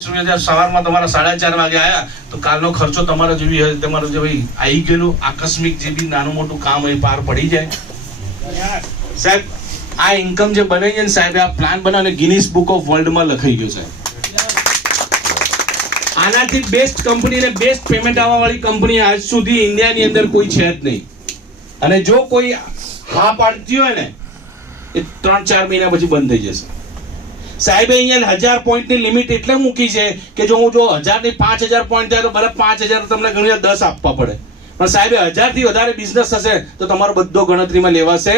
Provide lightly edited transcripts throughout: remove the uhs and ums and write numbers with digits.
સવારમાં તમારા 4:30 વાગે આયા તો કાલનો ખર્ચો તમારો જેવી હોય તમારો જે ભાઈ આવી ગયેલું આકસ્મિક જે બી નાનું મોટું કામ હોય પાર પડી જાય સાહેબ. આ ઇન્કમ જે બને છે ને સાહેબ, આ પ્લાન બનાવીને ગિનીસ બુક ઓફ વર્લ્ડમાં લખાઈ ગયો સાહેબ. આનાથી બેસ્ટ કંપની ને બેસ્ટ પેમેન્ટ આવવા વાળી કંપની આજ સુધી ઇન્ડિયાની અંદર કોઈ છે જ નહીં. અને જો કોઈ હા પાડતી હોય ને એ 3-4 મહિના પછી બંધ થઈ જશે સાહેબ. અહીંયા 1000 પોઈન્ટની લિમિટ એટલે મૂકી છે કે જો હું 1000 ની 5000 પોઈન્ટ થાય તો બરાબર 5000 તમને ગણ્યા 10 આપવા પડે. પણ સાહેબ 1000 થી વધારે બિઝનેસ થશે તો તમારો બધો ગણતરીમાં લેવાશે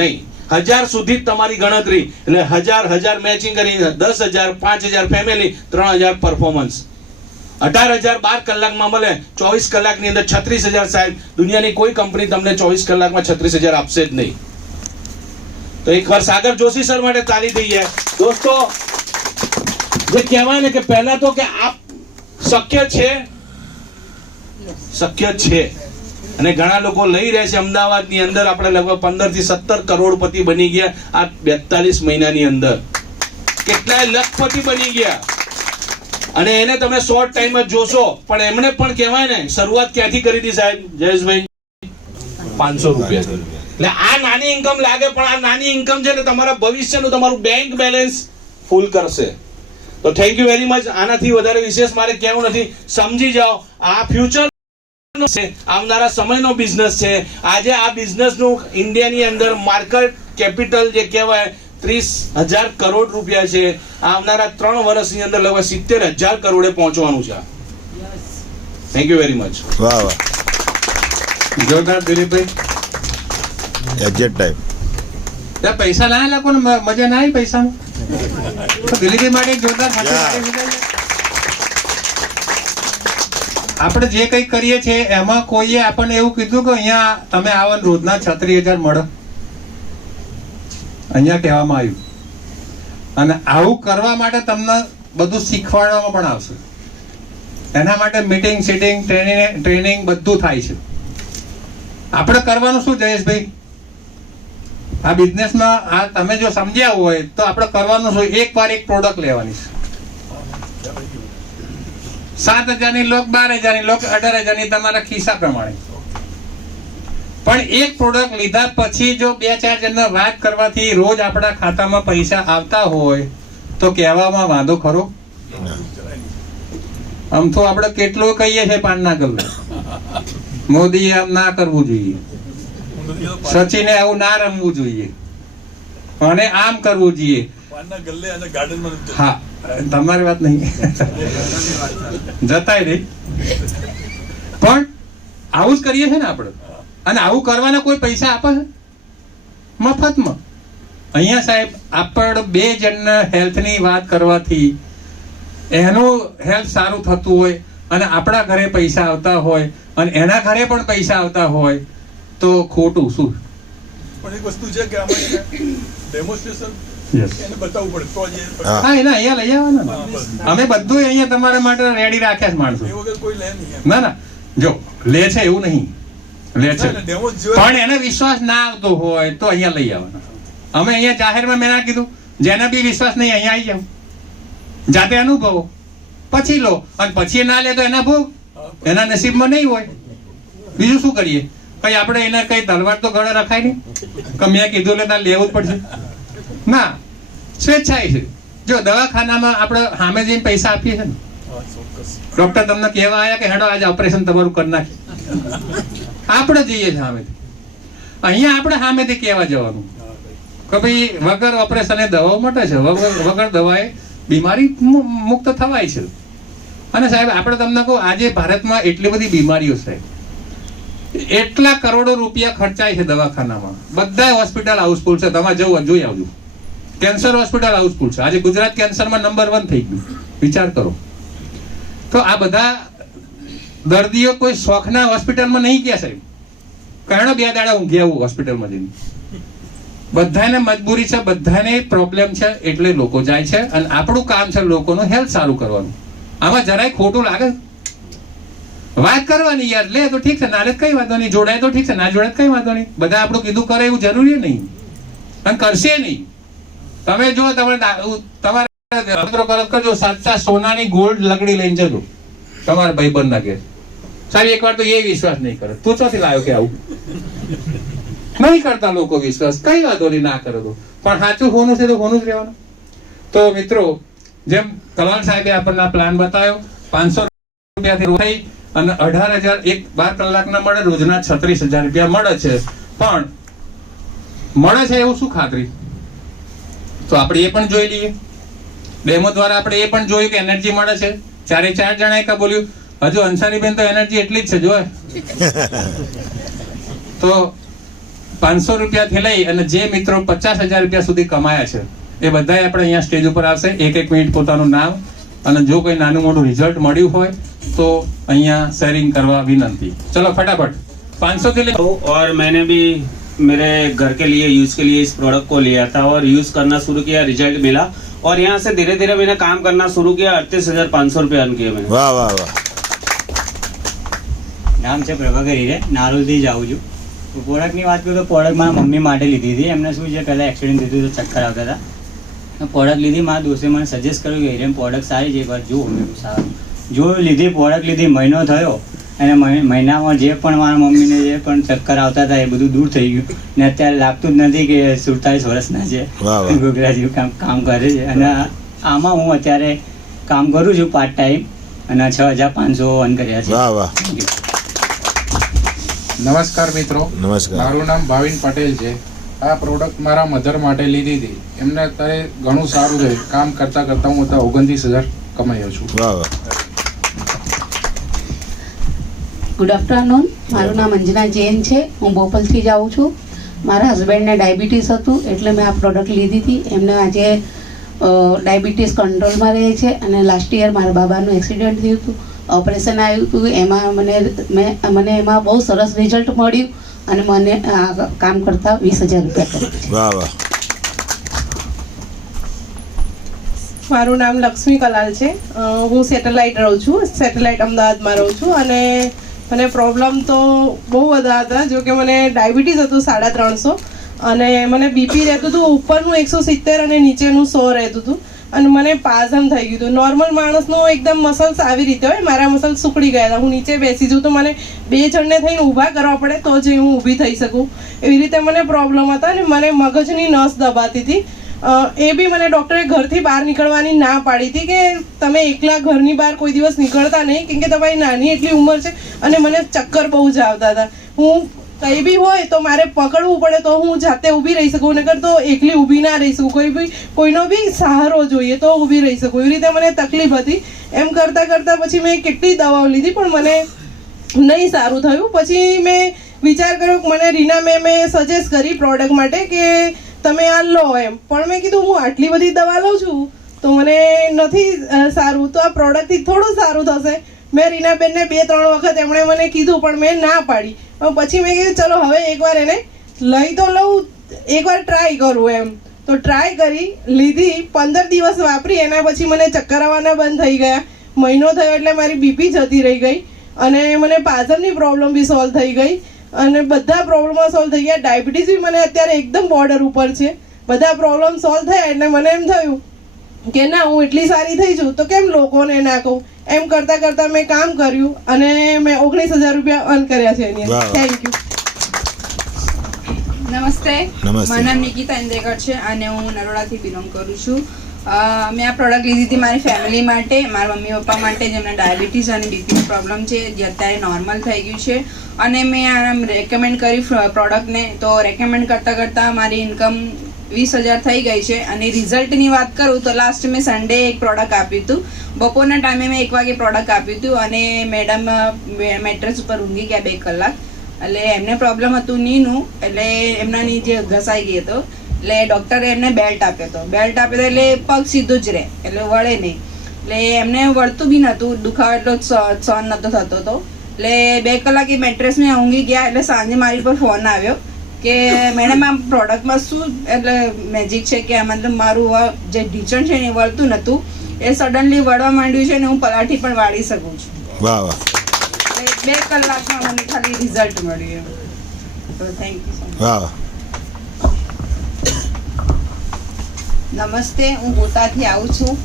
નહીં. 1000 સુધી જ તમારી ગણતરી, એટલે 1000 મેચિંગ કરી 10000 5000 ફેમિલી 3000 પરફોર્મન્સ. 18000 12 કલાકમાં મળે. 24 કલાકની અંદર 36000 સાહેબ. દુનિયાની કોઈ કંપની તમને 24 કલાકમાં 36000 આપશે જ નહીં. તો એકવાર સાગર જોશી સર માટે તાળી દઈએ દોસ્તો. જે કહેવાય ને કે પહેલા તો કે આ શક્ય છે અને ઘણા લોકો લઈ રહ્યા છે. અમદાવાદની અંદર આપણે લગભગ 15 થી 17 કરોડપતિ બની ગયા આ 42 મહિનાની અંદર. કેટલાય લખપતિ બની ગયા અને એને તમે શોર્ટ ટાઈમ જ જોશો. પણ એમને પણ કહેવાય ને શરૂઆત ક્યાંથી કરી હતી સાહેબ જયેશભાઈ? 500 રૂપિયા. એટલે આ નાની ઇન્કમ લાગે પણ આ નાની ઇન્કમ છે ને તમારા ભવિષ્યનું તમારું બેંક બેલેન્સ ફૂલ કરશે. તો થેન્ક યુ વેરી મચ. આનાથી વધારે વિશેષ મારે કહેવું નથી. સમજી જાઓ આ ફ્યુચર છે, આવનારા સમયનો બિઝનેસ છે. આજે આ બિઝનેસનું ઇન્ડિયાની અંદર માર્કેટ કેપિટલ જે કહેવાય 30,000 કરોડ રૂપિયા છે. આવનારા 3 વર્ષની અંદર લગભગ 70,000 કરોડે પહોંચવાનું છે. Thank you very much. વાહ વાહ, જોરદાર દિલીપભાઈ. Exact time. ત્યાં પૈસા ના લોકો ને મજા ના આવી પૈસામાં. દિલીપભાઈ માટે એક જોરદાર આપણે જે કંઈ કરીએ છીએ એમાં કોઈએ આપણને એવું કીધું કે અહીંયા તમે આવો રોજના 36,000 મળે. અહીંયા કહેવામાં આવ્યું. અને આવું કરવા માટે તમને બધું શીખવાડવામાં પણ આવશે. એના માટે મીટિંગ સીટિંગ ટ્રેનિંગ બધું થાય છે. આપણે કરવાનું શું જયેશભાઈ? આ બિઝનેસમાં આ તમે જો સમજ્યા હોય તો આપણે કરવાનું શું? એકવાર એક પ્રોડક્ટ લેવાની છે. 7,000 ની લોક, 12,000 ની લોક, 18,000 ની તમારા ખિસ્સા પ્રમાણે. પણ એક પ્રોડક્ટ લીધા પછી જો 2-4 જણને વાત કરવાથી રોજ આપણા ખાતામાં પૈસા આવતા હોય તો કહેવામાં વાંધો ખરો? આમ તો આપણે કેટલું કહીએ છીએ પાન ના ગલ્લે. મોદીએ આમ ના કરવું જોઈએ, સચિને આવું ના રમવું જોઈએ અને આમ કરવું જોઈએ. હા, તમારી વાત નહીં જતાય નહીં. પણ આવું જ કરીએ છીએ ને આપણે. અને આવું કરવાના કોઈ પૈસા આપે છે મફતમાં? અહીંયા સાહેબ આપણે 2 જણના હેલ્થની વાત કરવાથી એનું હેલ્થ સારું થતું હોય અને આપણા ઘરે પૈસા આવતા હોય અને એના ઘરે પણ પૈસા આવતા હોય તો ખોટું શું? પણ એક વસ્તુ છે કે આમાં ડેમોન્સ્ટ્રેશન એને બતાવવું પડે તો જ. હા, એને અહીંયા લઈ આવવાના. અમે બધું અહીંયા તમારા માટે રેડી રાખ્યા છે માણસો. એ વગર કોઈ લે નહીં. ના ના, જો લે છે એવું નહીં, લે છે પણ એને વિશ્વાસ ના આવતો હોય તો અહીંયા લઈ આવવાના. અમે અહીંયા જાહેરમાં મેં ના કીધું જેને બી વિશ્વાસ નહીં અહીંયા આવી જાવ, જાતે અનુભવો પછી લો. અને પછી ના લે તો એના ભોગ, એના નસીબમાં નહીં હોય. બીજું શું કરીએ? કઈ આપણે એને કઈ તલવાર તો ગળે રખાય નહીં કે મેં કીધું એટલે તારે લેવું જ પડશે. ના, સ્વેચ્છાએ છે. જો દવાખાનામાં આપણે સામે જઈને પૈસા આપીએ છીએ ને, ડોક્ટર તમને કહેવા આવ્યા કે હેડો આજે ઓપરેશન તમારું કરી નાખીએ, આપણે જઈએ છીએ સામેથી. અહીંયા આપણે સામેથી કહેવા જવાનું કે ભાઈ વગર ઓપરેશને દવાઓ મટે છે, વગર દવાએ બીમારી મુક્ત થવાય છે. અને સાહેબ આપણે તમને કહું આજે ભારતમાં એટલી બધી બીમારીઓ છે, એટલા કરોડો રૂપિયા ખર્ચાય છે દવાખાનામાં. બધા હોસ્પિટલ હાઉસફુલ છે. તમે જવું જોઈ આવજો. કેન્સર હોસ્પિટલ હાઉસફુલ છે. આજે ગુજરાત કેન્સરમાં નંબર 1 થઈ ગયું. વિચાર કરો. તો આ બધા દર્દીઓ કોઈ શોખના હોસ્પિટલમાં નહીં ગયા સાહેબ. કહેણો 2 દાડા ઊંઘી આવું હોસ્પિટલમાં જઈને. બધાને મજબૂરી છે, બધાને પ્રોબ્લેમ છે એટલે લોકો જાય છે. અને આપણું કામ છે લોકોનું હેલ્થ સારું કરવાનું. આમાં જરાય ખોટું લાગે? વાત કરવાની યાર. લે તો ઠીક છે, ના લે કઈ વાંધો નહીં, જોડાય તો ઠીક છે, ના જોડાય કઈ વાંધો નહીં. બધા આપણું કીધું કરે એવું જરૂરી નહીં અને કરશે નહીં. તમે જો તમારે કરજો, સાચા સોનાની ગોલ્ડ લકડી લઈને જજો તમારા ભાઈબંધ ના ઘેર. સાહેબ એકવાર તો એ વિશ્વાસ નહીં કરે. તું ચોથી લાવ્યો કે આવું નહીં કરતા લોકો વિશ્વાસ. કઈ વાંધો નહીં, ના કરો તો, પણ સાચું હોનું છે તો હોનું જ રહેવાનું. તો મિત્રો, જેમ કલાલ સાહેબે આપણને પ્લાન બતાવ્યો, 500 રૂપિયાથી થઈ અને 18,000 એક 12 કલાકના મળે, રોજના 36,000 રૂપિયા મળે છે. પણ મળે છે એવું શું ખાતરી? તો આપણે એ પણ જોઈ લઈએ. ડેમો દ્વારા આપણે એ પણ જોયું કે એનર્જી મળે છે. 4 જણાએ કબૂલ્યું. હજુ અંસારીબેન તો એનર્જી એટલી જ છે જોય. તો 500 રૂપિયાથી લઈ અને જે મિત્રો 50,000 રૂપિયા સુધી કમાયા છે એ બધાય આપણે અહીંયા સ્ટેજ ઉપર આવશે. 1 મિનિટ પોતાનું નામ અને જો કોઈ નાનું મોટું રિઝલ્ટ મળ્યું હોય તો અહીંયા શેરિંગ કરવા વિનંતી. ચલો ફટાફટ 500 થી લઈ. और मैंने भी मेरे घर के लिए यूज के लिए इस प्रोडक्ट को लिया था और यूज करना शुरू किया, रिजल्ट मिला और यहाँ से धीरे धीरे मैंने काम करना शुरू किया. 38,500 रुपये अर्न किए मैंने. વાહ વાહ વાહ. નામ છે પ્રભાકર હીરે, નારોલથી જ આવું છું. તો પ્રોડક્ટની વાત કરું તો પ્રોડક્ટ મારા મમ્મી માટે લીધી હતી. એમને શું છે, પહેલાં એક્સિડન્ટ થયું તો ચક્કર આવતા હતા. પ્રોડક્ટ લીધી, મારા દોસ્તે મને સજેસ્ટ કર્યું કે હીરે પ્રોડક્ટ સારી છે, એકવાર જો. મેં સારું જો લીધી, પ્રોડક્ટ લીધી, મહિનો થયો અને મહિનામાં જે પણ મારા મમ્મીને જે પણ ચક્કર આવતા હતા એ બધું દૂર થઈ ગયું. ને અત્યારે લાગતું જ નથી કે 47 વર્ષના છે, ગોગરા જેવું કામ કરે છે. અને આમાં હું અત્યારે કામ કરું છું પાર્ટ ટાઈમ અને 6,500 અર્ન કર્યા છે. વાહ વાહ. નમસ્કાર મિત્રો, નમસ્કાર. મારું નામ ભાવિન પટેલ છે. આ પ્રોડક્ટ મારા મધર માટે લીધી હતી. એમને અત્યારે ઘણું સારું થયું. કામ કરતા કરતા હું અત્યારે 29,000 કમાયો છું. વાહ વાહ. ગુડ આફ્ટરનૂન, મારું નામ અંજના જૈન છે. હું બોપલથી જ આવું છું. મારા હસબન્ડને ડાયાબિટીસ હતું એટલે મેં આ પ્રોડક્ટ લીધી હતી. એમને આજે ડાયાબિટીસ કંટ્રોલમાં રહે છે અને લાસ્ટ યર મારા બાબાનું એક્સિડન્ટ થયું હતું, ઓપરેશન આવ્યું હતું. એમાં મને એમાં બહુ સરસ રિઝલ્ટ મળ્યું અને મને આ કામ કરતાં 20,000 રૂપિયા કર્યા છે. વાહ વાહ. મારું નામ લક્ષ્મી કલાલ છે. હું સેટેલાઇટ રહું છું, સેટેલાઇટ અમદાવાદમાં રહું છું. અને મને પ્રોબ્લેમ તો બહુ બધા હતા. જો કે મને ડાયાબિટીસ હતું 350 અને મને બીપી રહેતું હતું, ઉપરનું 170 અને નીચેનું 100 રહેતું હતું. અને મને પાઝમ થઈ ગયું હતું. નોર્મલ માણસનો એકદમ મસલ્સ આવી રીતે હોય, મારા મસલ્સ સુકડી ગયા હતા. હું નીચે બેસી જઉં તો મને 2 જણને થઈને ઊભા કરવા પડે તો જ હું ઊભી થઈ શકું. એવી રીતે મને પ્રોબ્લેમ હતા. અને મને મગજની નસ દબાતી હતી. એ બી મને ડૉક્ટરે ઘરથી બહાર નીકળવાની ના પાડી હતી કે તમે એકલા ઘરની બહાર કોઈ દિવસ નીકળતા નહીં, કેમ કે તમારી નાની એટલી ઉંમર છે. અને મને ચક્કર બહુ જ આવતા હતા. હું કંઈ બી હોય તો મારે પકડવું પડે તો હું જાતે ઊભી રહી શકું, નકર તો એકલી ઊભી ના રહી શકું. કોઈનો બી સહારો જોઈએ તો ઊભી રહી શકું. એવી રીતે મને તકલીફ હતી. એમ કરતાં કરતાં પછી મેં કેટલી દવાઓ લીધી પણ મને નહીં સારું થયું. પછી મેં વિચાર કર્યો કે મને રીના મેં સજેસ્ટ કરી પ્રોડક્ટ માટે કે તમે આ લો એમ. પણ મેં કીધું હું આટલી બધી દવા લઉં છું તો મને નથી સારું, તો આ પ્રોડક્ટથી થોડું સારું થશે. મેં રીનાબેનને 2-3 વખત એમણે મને કીધું પણ મેં ના પાડી. પછી મેં કીધું ચલો હવે એકવાર એને લઈ તો લઉં, એકવાર ટ્રાય કરું એમ. તો ટ્રાય કરી લીધી, 15 દિવસ વાપરી. એના પછી મને ચક્કર આવવાના બંધ થઈ ગયા. મહિનો થયો એટલે મારી બીપી જતી રહી ગઈ અને મને પાઝમની પ્રોબ્લેમ બી સોલ્વ થઈ ગઈ અને બધા પ્રોબ્લેમો સોલ્વ થઈ ગયા. ડાયાબિટીસ બી મને અત્યારે એકદમ બોર્ડર ઉપર છે. બધા પ્રોબ્લેમ સોલ્વ થયા એટલે મને એમ થયું કે ના, હું એટલી સારી થઈ છું તો કેમ લોકોને ના કહું. એમ કરતાં કરતાં મેં કામ કર્યું અને મેં 19,000 રૂપિયા અર્ન કર્યા છે એની અંદર. Thank you. નમસ્તે, નમસ્તે. મારું નામ નિકિતા ઇન્દ્રેકર છે અને હું નરોડાથી બિલોંગ કરું છું. મેં આ પ્રોડક્ટ લીધી હતી મારી ફેમિલી માટે, મારા મમ્મી પપ્પા માટે જેમને ડાયાબિટીસ અને બીપીનો પ્રોબ્લેમ છે, જે અત્યારે નોર્મલ થઈ ગયું છે. અને મેં આમ રેકમેન્ડ કરી પ્રોડક્ટને, તો રેકમેન્ડ કરતાં કરતાં મારી ઇન્કમ 20,000 થઈ ગઈ છે. અને રિઝલ્ટની વાત કરું તો લાસ્ટ મેં સન્ડે એક પ્રોડક્ટ આપ્યું હતું. બપોરના ટાઈમે મેં 1 વાગે પ્રોડક્ટ આપ્યું હતું અને મેડમ મેટ્રેસ ઉપર ઊંઘી ગયા 2 કલાક. એટલે એમને પ્રોબ્લેમ હતું નીનું, એટલે એમના ની જે ઘસાઈ ગઈ હતો. એટલે ડૉક્ટરે એમને બેલ્ટ આપ્યો હતો. બેલ્ટ આપ્યો એટલે પગ સીધો જ રહે, એટલે વળે નહીં. એટલે એમને વળતું બી નહોતું, દુખાવો એટલો સહન નહોતો થતો હતો. એટલે 2 કલાક એ મેટ્રેસમાં ઊંઘી ગયા. એટલે સાંજે મારી પર ફોન આવ્યો કે મેડમ આ પ્રોડક્ટમાં શું એટલે મેજિક છે કે મતલબ મારું જે ઢીંચણ છે ને એ વળતું નહોતું, એ સડનલી વળવા માંડ્યું છે અને હું પલાઠી પણ વાળી શકું છું. વાહ વાહ. 2 કલાકમાં મને ખાલી રિઝલ્ટ મળ્યું. તો થેન્ક યુ સો મચ. વાહ. નમસ્તે, હું બોટાદથી આવું છું.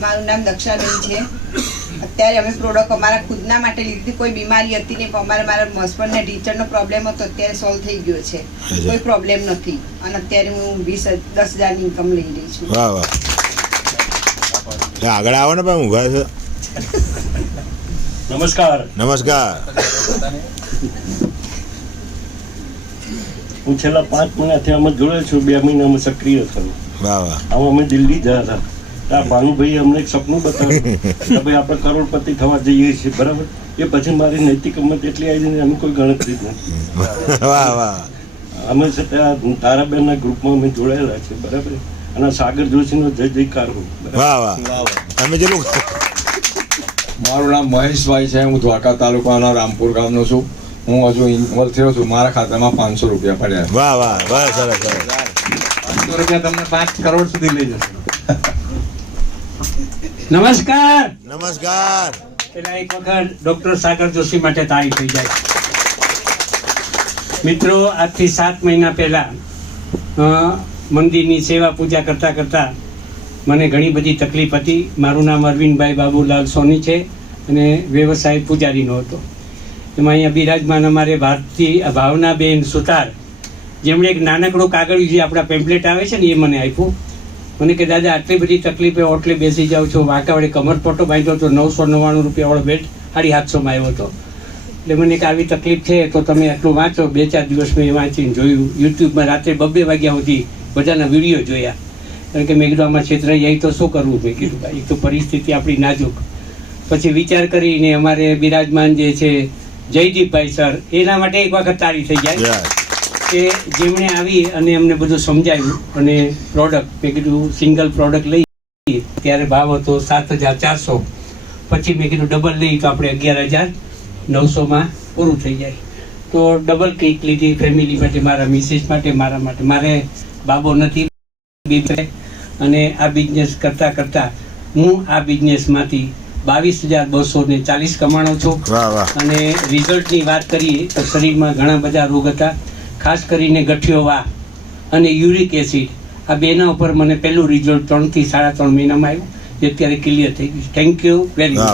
મારું નામ દક્ષાબેન છે. અત્યારે અમે પ્રોડક્ટ અમારા ખુદના માટે લીધી. કોઈ બીમારી હતી નહીં, પણ મારા હસબન્ડને ટીચરનો પ્રોબ્લેમ હતો, અત્યારે સોલ્વ થઈ ગયો છે. કોઈ પ્રોબ્લેમ નથી અને અત્યારે હું 10,000ની ઇન્કમ લઈ રહી છું. વાહ વાહ, આગળ આવો ને ભાઈ, ઊભા છે. નમસ્કાર. નમસ્કાર. હું છેલ્લા 5 મહિનાથી આમાં જોડાયો છું. 2 મહિનામાં સક્રિય થયો. વાહ વાહ. આમાં અમે દિલ્હી ગયા હતા. આ ભાનુભાઈ અમને એક સપનું બતાવ્યું કે ભાઈ આપણે કરોડપતિ થવા જઈએ છીએ, બરાબર. એ પછી મારી નૈતિક કિંમત એટલી આવી ને એની કોઈ ગણતરી જ નથી. વાહ વાહ. અમે છે ત્યાં તારાબેનના ગ્રુપમાં અમે જોડાયેલા છે, બરાબર. અને સાગર જોશીનો જય જયકાર હો. વાહ વાહ. તમે જેટલું. મારું નામ મહેશભાઈ છે. હું દ્વારકા તાલુકાના રામપુર ગામનો છું. હું હજુ ઇન્વોલ્વ થયો છું. મારા ખાતામાં 500 રૂપિયા પડ્યા. વાહ વાહ વાહ, સરસ સરસ. 500 રૂપિયા તમને 5 કરોડ સુધી લઈ જશે. નમસ્કાર. નમસ્કાર. પેલા એક વખત ડોક્ટર સાગર જોશી માટે તાળી થઈ જાય. મિત્રો, આજથી 7 મહિના પહેલા મંદિરની સેવા પૂજા કરતા કરતા મને ઘણી બધી તકલીફ હતી. મારું નામ અરવિંદભાઈ બાબુલાલ સોની છે અને વ્યવસાય પૂજારીનો હતો. એમાં અહીંયા બિરાજમાન અમારે ભાવનાબેન સુતાર, જેમણે એક નાનકડું કાગળિયું જે આપણા પેમ્પલેટ આવે છે ને એ મને આપ્યું. મને કે દાદા આટલી બધી તકલીફે ઓટલે બેસી જાઉં છું. વાંકા વડે કમરપટ્ટો બાંધ્યો હતો, 999 રૂપિયાવાળો બેટ 750માં આવ્યો હતો. એટલે મને કે આવી તકલીફ છે તો તમે આટલું વાંચો. 2-4 દિવસ મેં વાંચીને જોયું. યુટ્યુબમાં રાત્રે 2 વાગ્યા સુધી બધાના વિડીયો જોયા. કારણ કે મેં કીધું આમાં છેતરાઈ જાય તો શું કરવું. મેં કીધું ભાઈ, એક તો પરિસ્થિતિ આપણી નાજુક. પછી વિચાર કરીને અમારે બિરાજમાન જે છે જયદીપભાઈ સર, એના માટે એક વખત તાળી થઈ જાય કે જેમણે આવી અને અમને બધું સમજાવ્યું. અને પ્રોડક્ટ મેં કીધું સિંગલ પ્રોડક્ટ લઈએ ત્યારે ભાવ હતો 7,400. પછી મેં કીધું ડબલ લઈએ તો આપણે 11,900માં પૂરું થઈ જાય. તો ડબલ કેક લીધી ફેમિલી માટે, મારા મિસિસ માટે, મારા માટે. મારે બાબો નથી અને આ બિઝનેસ કરતા કરતા હું આ બિઝનેસમાંથી 22,240 કમાણો છું. અને રિઝલ્ટની વાત કરીએ તો શરીરમાં ઘણા બધા રોગ હતા, ખાસ કરીને ગઠિયો વા અને યુરિક એસિડ. આ બેના ઉપર મને પહેલું રિઝલ્ટ 3 થી 3.5 મહિનામાં આવ્યું, જે અત્યારે ક્લિયર થઈ ગયું. Thank you very much.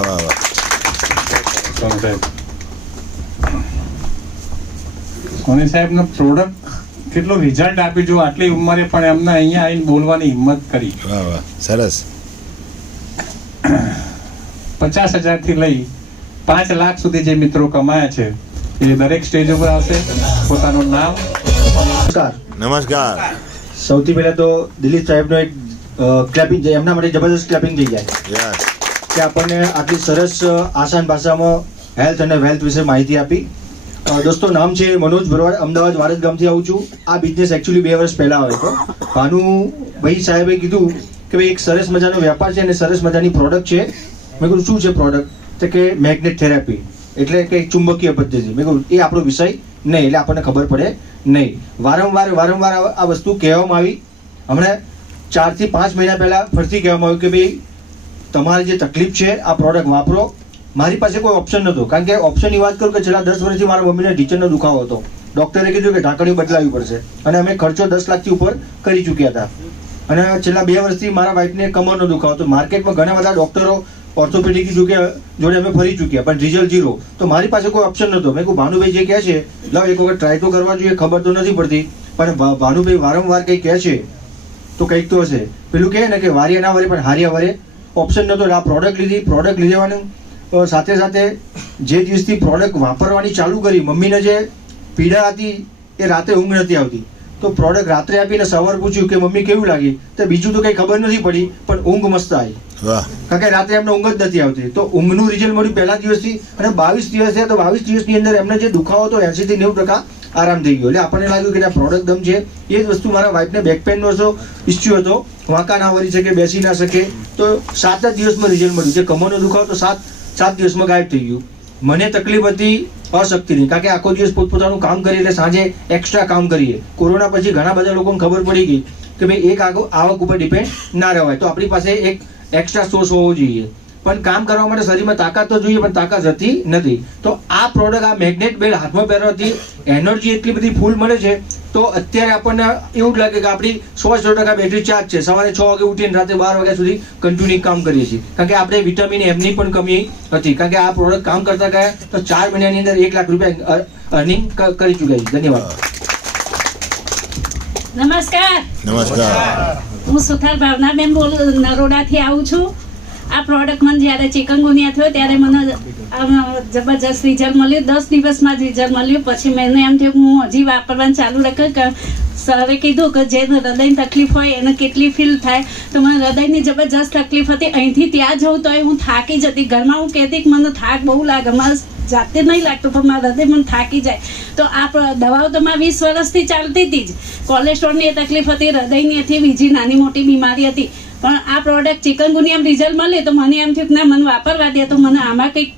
Soni સાહેબનો પ્રોડક્ટ કેટલું રિઝલ્ટ આપ્યું. જો આટલી ઉંમરે પણ એમને અહીંયા આવીને બોલવાની હિંમત કરી. વાહ વાહ, સરસ. 50,000 થી લઈ 5 લાખ સુધી જે મિત્રો કમાયા છે એ દરેક સ્ટેજ ઉપર આવશે. પોતાનું નામ. નમસ્કાર. નમસ્કાર. સૌથી પહેલા તો દિલીપ સાહેબનો એક ક્લેપિંગ જાય, એમના માટે જબરદસ્ત ક્લેપિંગ થઈ જાય કે આપણને આટલી સરસ આસાન ભાષામાં હેલ્થ અને વેલ્થ વિશે માહિતી આપી. દોસ્તો, નામ છે મનોજ ભરવાડ. અમદાવાદ વારદ ગામથી આવું છું. આ બિઝનેસ એકચ્યુઅલી 2 વર્ષ પહેલા આવ્યો હતો. ભાનુભાઈ સાહેબે કીધું કે ભાઈ એક સરસ મજાનો વેપાર છે અને સરસ મજાની પ્રોડક્ટ છે. મેં કહ્યું શું છે પ્રોડક્ટ? તો કે મેગ્નેટ થેરાપી, એટલે કે ચુંબકીય પદ્ધતિ. મેં કહ્યું એ આપણો વિષય નહીં, એટલે આપણને ખબર પડે નહીં. વારંવાર આ વસ્તુ કહેવામાં આવી. હમણાં 4 થી 5 મહિના પહેલા ફરીથી કહેવામાં આવ્યું કે ભાઈ તમારી જે તકલીફ છે આ પ્રોડક્ટ વાપરો. મારી પાસે કોઈ ઓપ્શન નહોતો, કારણ કે ઓપ્શનની વાત કરું કે છેલ્લા 10 વર્ષથી મારા મમ્મીને ઢીચરનો દુખાવો હતો. ડૉક્ટરે કીધું કે ઢાંકણી બદલાવી પડશે અને અમે ખર્ચો 10 લાખથી ઉપર કરી ચૂક્યા હતા. અને છેલ્લા 2 વર્ષથી મારા વાઈફને કમરનો દુખાવો હતો. માર્કેટમાં ઘણા બધા ડૉક્ટરો ઓર્થોપેડિક જોડે અમે ફરી ચૂક્યા, પણ રિઝલ્ટ 0. તો મારી પાસે કોઈ ઓપ્શન નહોતો. મેં કહું ભાનુભાઈ જે કહે છે લાવ એક વખત ટ્રાય તો કરવા જોઈએ. ખબર તો નથી પડતી, પણ ભાનુભાઈ વારંવાર કંઈ કહે છે તો કંઈક તો હશે. પેલું કહે ને કે વારિયા ના વરે પણ હારિયા વરે. ઓપ્શન નહોતો એટલે આ પ્રોડક્ટ લીધી. પ્રોડક્ટ લીધેવાનું સાથે સાથે જે દિવસથી પ્રોડક્ટ વાપરવાની ચાલુ કરી, મમ્મીને જે પીડા હતી એ રાતે ઊંઘ નથી આવતી. તો પ્રોડક્ટ રાત્રે આપીને સવાર પૂછ્યું કે મમ્મી કેવું લાગી, તો બીજું તો કંઈ ખબર નથી પડી, પણ ઊંઘ મસ્ત આવી. કારણ કે રાત્રે એમને ઊંઘ જ નથી આવતી. તો ઊંઘનું રિઝલ્ટ મળ્યું પહેલા દિવસથી. અને 22 દિવસ થયા તો 22 દિવસની અંદર એમને જે દુખાવો હતો 80 થી 90% આરામ થઈ ગયો. એટલે આપણને લાગ્યું કે આ પ્રોડક્ટ દમ છે. એ જ વસ્તુ મારા વાઈફને બેક પેનનો ઇસ્યુ હતો, વાંકા ના વળી શકે, બેસી ના શકે. તો 7 જ દિવસમાં રિઝલ્ટ મળ્યું. જે કમરનો દુખાવો તો 7 દિવસમાં ગાયબ થઈ ગયું. મને તકલીફ હતી અશક્તિની, કારણ કે આખો દિવસ પોતપોતાનું કામ કરીએ એટલે સાંજે એક્સ્ટ્રા કામ કરીએ. કોરોના પછી ઘણા બધા લોકોને ખબર પડી ગઈ કે ભાઈ એક આવક ઉપર ડિપેન્ડ ના રહેવાય, તો આપણી પાસે એક એક્સ્ટ્રા સોર્સ હોવો જોઈએ. પણ કામ કરવા માટે શરીરમાં તાકાત તો જોઈએ પણ તાકાત હતી નથી. તો આ પ્રોડક્ટ, આ મેગ્નેટ બેલ્ટ હાથમાં પહેરવાથી એનર્જી એટલી બધી ફૂલ મળે છે. તો અત્યારે આપણને એવું જ લાગે કે આપણી 100% બેટરી ચાર્જ છે. સવારે 6 વાગે ઉઠીને રાતે 12 વાગ્યા સુધી કન્ટિન્યુ કામ કરીએ છીએ, કારણ કે આપણે વિટામિન એમની પણ કમી હતી, કારણ કે આ પ્રોડક્ટ કામ કરતા ગયા તો 4 મહિનાની અંદર 1 લાખ રૂપિયા અર્નિંગ કરી ચૂક્યા છે. ધન્યવાદ. નમસ્કાર. નમસ્કાર. હું સુથાર ભાવનાબેન નરોડાથી આવું છું. આ પ્રોડક્ટ મને જ્યારે ચિકનગુનિયા થયો ત્યારે મને જબરજસ્ત રિઝલ્ટ મળ્યું. 10 દિવસમાં જ રિઝલ્ટ મળ્યું. પછી મને એમ થયું કે હું હજી વાપરવાનું ચાલુ રાખ્યું કે સરે કીધું કે જેને હૃદયની તકલીફ હોય એને કેટલી ફીલ થાય. તો મને હૃદયની જબરજસ્ત તકલીફ હતી. અહીંથી ત્યાં જવું તો હું થાકી જતી. ઘરમાં હું કહેતી કે મને થાક બહુ લાગે, મારે જાતે નહીં લાગતું પણ મારા હૃદય મને થાકી જાય. તો આ દવાઓ તો મારે 20 વર્ષથી ચાલતી હતી જ. કોલેસ્ટ્રોલની તકલીફ હતી, હૃદયની હતી, બીજી નાની મોટી બીમારી હતી. પણ આ પ્રોડક્ટ ચિકનગુનિયામાં રિઝલ્ટ મળે તો મને એમ થયું કે ના, મને વાપરવા દે તો મને આમાં કંઈક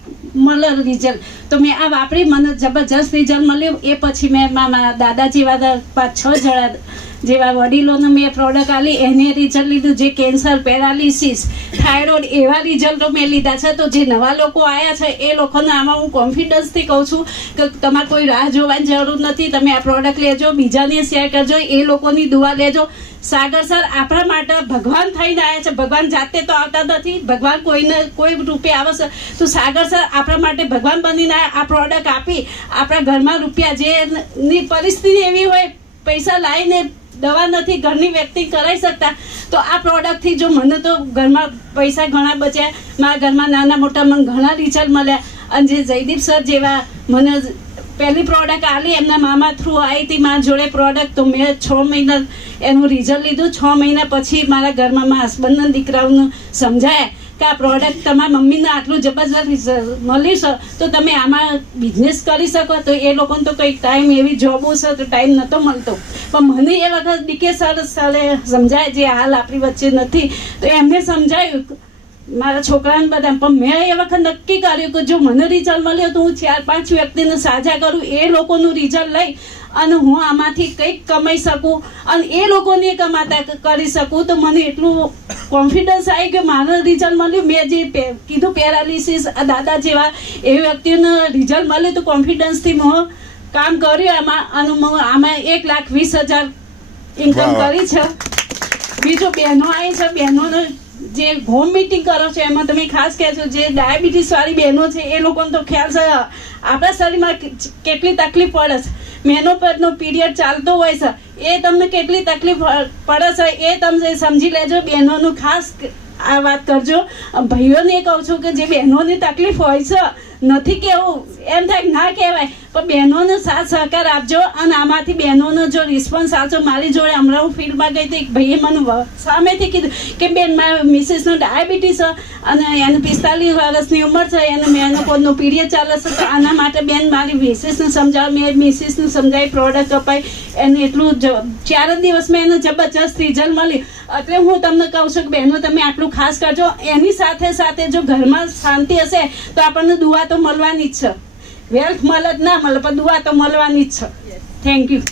મળે રિઝલ્ટ. તો મેં આ વાપરી, મને જબરજસ્ત રિઝલ્ટ મળ્યું. એ પછી મેં મારા દાદા જેવા 5-6 જણા જેવા વડીલોને મેં પ્રોડક્ટ આપી, એને રિઝલ્ટ લીધું. જે કેન્સર, પેરાલિસિસ, થાઇરોઇડ એવા રિઝલ્ટો મેં લીધા છે. તો જે નવા લોકો આવ્યા છે એ લોકોને આમાં હું કોન્ફિડન્સથી કહું છું કે તમારે કોઈ રાહ જોવાની જરૂર નથી. તમે આ પ્રોડક્ટ લેજો, બીજાને શેર કરજો, એ લોકોની દુઆ લેજો. સાગર સર આપણા માટે ભગવાન થઈને આવ્યા છે. ભગવાન જાતે તો આવતા નથી, ભગવાન કોઈને કોઈ રૂપે આવે છે. તો સાગર સર આપણા માટે ભગવાન બનીને આ પ્રોડક્ટ આપી આપણા ઘરમાં રૂપિયા, જેની પરિસ્થિતિ એવી હોય પૈસા લાવીને દવા નથી ઘરની વ્યક્તિ કરાવી શકતા, તો આ પ્રોડક્ટથી જો મને તો ઘરમાં પૈસા ઘણા બચ્યા, મારા ઘરમાં નાના મોટા મને ઘણા રિઝલ્ટ મળ્યા. અને જે જયદીપ સર જેવા મને પહેલી પ્રોડક્ટ આલી, એમના મામા થ્રુ આવી હતી મારા જોડે પ્રોડક્ટ. તો મેં 6 મહિના એનું રિઝલ્ટ લીધું. 6 મહિના પછી મારા ઘરમાં મારા હસબન્ડના દીકરાઓને સમજાયા કે આ પ્રોડક્ટ તમારા મમ્મીને આટલું જબરજસ્ત મળી છે તો તમે આમાં બિઝનેસ કરી શકો. તો એ લોકોને તો કંઈક ટાઈમ એવી જોબો છે તો ટાઈમ નહોતો મળતો. પણ મને એ વખત ડીકે સરે સમજાય, જે હાલ આપણી વચ્ચે નથી, તો એમને સમજાયું મારા છોકરાને બધા. પણ મેં એ વખત નક્કી કર્યું કે જો મને રિઝલ્ટ મળ્યો તો હું 4-5 વ્યક્તિને સાજા કરું, એ લોકોનું રિઝલ્ટ લઈ અને હું આમાંથી કંઈક કમાઈ શકું અને એ લોકોને કમાતા કરી શકું. તો મને એટલું કોન્ફિડન્સ આવી કે મારું રિઝલ્ટ મળ્યું. મેં જે કીધું પેરાલિસિસ, દાદા જેવા એ વ્યક્તિઓને રિઝલ્ટ મળ્યું તો કોન્ફિડન્સથી હું કામ કર્યું આમાં. અને આમાં 1,20,000 ઇન્કમ કરી છે. બીજું બહેનો આવી છે, બહેનોને જે હોમ મીટિંગ કરો છો એમાં તમે ખાસ કહેશો, જે ડાયાબિટીસ વાળી બહેનો છે એ લોકોને તો ખ્યાલ છે આપણા શરીરમાં કેટલી તકલીફ પડે છે. મેનોપોઝનો પીરિયડ ચાલતો હોય છે, એ તમને કેટલી તકલીફ પડે છે એ તમે સમજી લેજો. બહેનોનું ખાસ આ વાત કરજો. ભાઈઓને કહું છું કે જે બહેનોની તકલીફ હોય છે, નથી કેવું એમ થાય ના કહેવાય, પણ બહેનોને સાથ સહકાર આપજો. અને આમાંથી બહેનોનો જો રિસ્પોન્સ આપજો. મારી જોડે હમણાં હું ફિલ્ડમાં ગઈ હતી, ભાઈએ મને સામેથી કીધું કે બેન મારા મિસિસનો ડાયાબિટીસ છે અને એને 45 વર્ષની ઉંમર છે, એને મેનોપોઝનો પીરિયડ ચાલે છે, તો આના માટે બેન મારી મિસિસને સમજાવ. મેં મિસિસને સમજાવી, પ્રોડક્ટ અપાઈ, એને એટલું 4 જ દિવસમાં એને જબરજસ્ત રિઝલ્ટ મળ્યું. એટલે હું તમને કહું છું કે બહેનો તમે આટલું ખાસ કરજો. એની સાથે સાથે જો ઘરમાં શાંતિ હશે તો આપણને દુઆ તો મળવાની જ છે. વેલ્થ મળે જ ના મળે પણ દુઆ તો મળવાની જ છે. Thank you.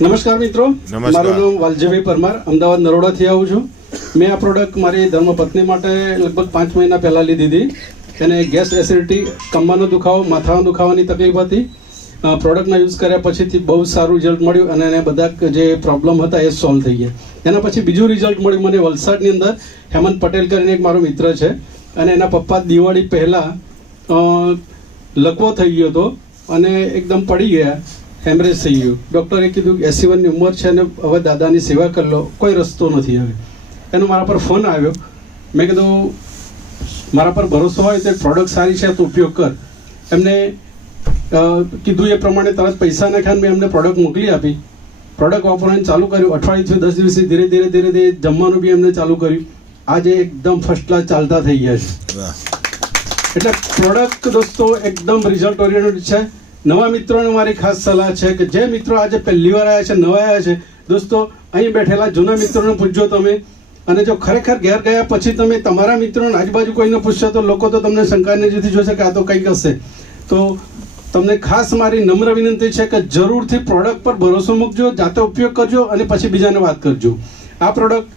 નમસ્કાર મિત્રો, મારું નામ વાલજીભાઈ પરમાર, અમદાવાદ નરોડાથી આવું છું. મેં આ પ્રોડક્ટ મારી ધર્મપત્ની માટે લગભગ 5 મહિના પહેલાં લીધી હતી. એને ગેસ એસિડિટી, કમરનો દુખાવો, માથાનો દુખાવાની તકલીફ હતી. પ્રોડક્ટના યુઝ કર્યા પછીથી બહુ સારું રિઝલ્ટ મળ્યું અને એને બધા જે પ્રોબ્લેમ હતા એ સોલ્વ થઈ ગયા. એના પછી બીજું રિઝલ્ટ મળ્યું મને વલસાડની અંદર. હેમંત પટેલ કરીને એક મારો મિત્ર છે અને એના પપ્પા દિવાળી પહેલાં લકવો થઈ ગયો હતો અને એકદમ પડી ગયા, હેમરેજ થઈ ગયું. ડૉક્ટરે કીધું 81ની ઉંમર છે અને હવે દાદાની સેવા કરી લો, કોઈ રસ્તો નથી. હવે એનો મારા પર ફોન આવ્યો. મેં કીધું મારા પર ભરોસો હોય તો પ્રોડક્ટ સારી છે તો ઉપયોગ કર. એમને કીધું એ પ્રમાણે તરત પૈસા નાખ્યા. મેં એમને પ્રોડક્ટ મોકલી આપી. પ્રોડક્ટ વાપરવાનું ચાલુ કર્યું. અઠવાડિયેથી 10 દિવસથી ધીરે ધીરે જમવાનું બી એમને ચાલુ કર્યું. આજે એકદમ ફર્સ્ટ ક્લાસ ચાલતા થઈ ગયા છે. એટલે પ્રોડક્ટ દોસ્તો એકદમ રિઝલ્ટ ઓરિએન્ટેડ છે. નવા મિત્રોને મારી ખાસ સલાહ છે કે જે મિત્રો આજે પહેલી વાર આવ્યા છે, નવા આવ્યા છે, દોસ્તો અહીં બેઠેલા જૂના મિત્રોને પૂછજો તમે. અને જો ખરેખર ઘેર ગયા પછી તમે તમારા મિત્રોને આજુબાજુ કોઈને પૂછશો તો લોકો તો તમને શંકાને જેથી જોશે કે આ તો કંઈક હશે. તો તમને ખાસ મારી નમ્ર વિનંતી છે કે જરૂરથી પ્રોડક્ટ પર ભરોસો મૂકજો, જાતે ઉપયોગ કરજો અને પછી બીજાને વાત કરજો. આ પ્રોડક્ટ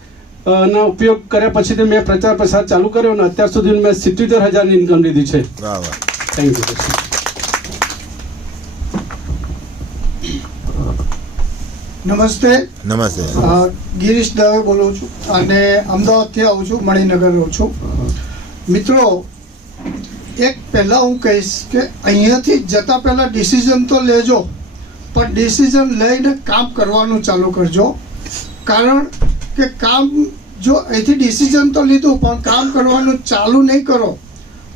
ના ઉપયોગ કર્યા પછી મેં પ્રચાર પ્રસાર ચાલુ કર્યો અને અત્યાર સુધી મેં 77,000ની ઇન્કમ લીધી છે. Thank you. નમસ્તે. નમસ્તે. ગિરીશ દવે બોલું છું અને અમદાવાદથી આવું છું, મણિનગર રહું છું. મિત્રો, એક પહેલાં હું કહીશ કે અહીંયાથી જતાં પહેલાં ડિસિઝન તો લેજો, પણ ડિસિઝન લઈને કામ કરવાનું ચાલુ કરજો. કારણ કે કામ જો અહીંથી ડિસિઝન તો લીધું પણ કામ કરવાનું ચાલુ નહીં કરો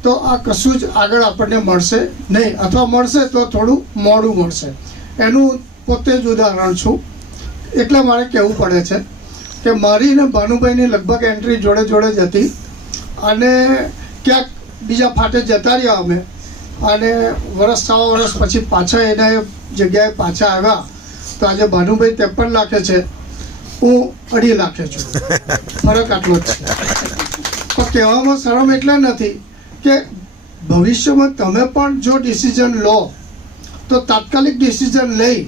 તો આ કશું જ આગળ આપણને મળશે નહીં, અથવા મળશે તો થોડું મોડું મળશે. એનું પોતે જ ઉદાહરણ છું, એટલે મારે કહેવું પડે છે કે મારી ને ભાનુભાઈની લગભગ એન્ટ્રી જોડે જોડે જ હતી અને ક્યાંક બીજા ફાટે જતા રહ્યા અમે, અને વર્ષ 6 વર્ષ પછી પાછા એને જગ્યાએ પાછા આવ્યા તો આજે ભાનુભાઈ 53 લાખે છે, હું 2.5 લાખે છું. ફરક આટલો જ છે. પણ કહેવામાં શરમ એટલે નથી કે ભવિષ્યમાં તમે પણ જો ડિસિઝન લો તો તાત્કાલિક ડિસિઝન લઈ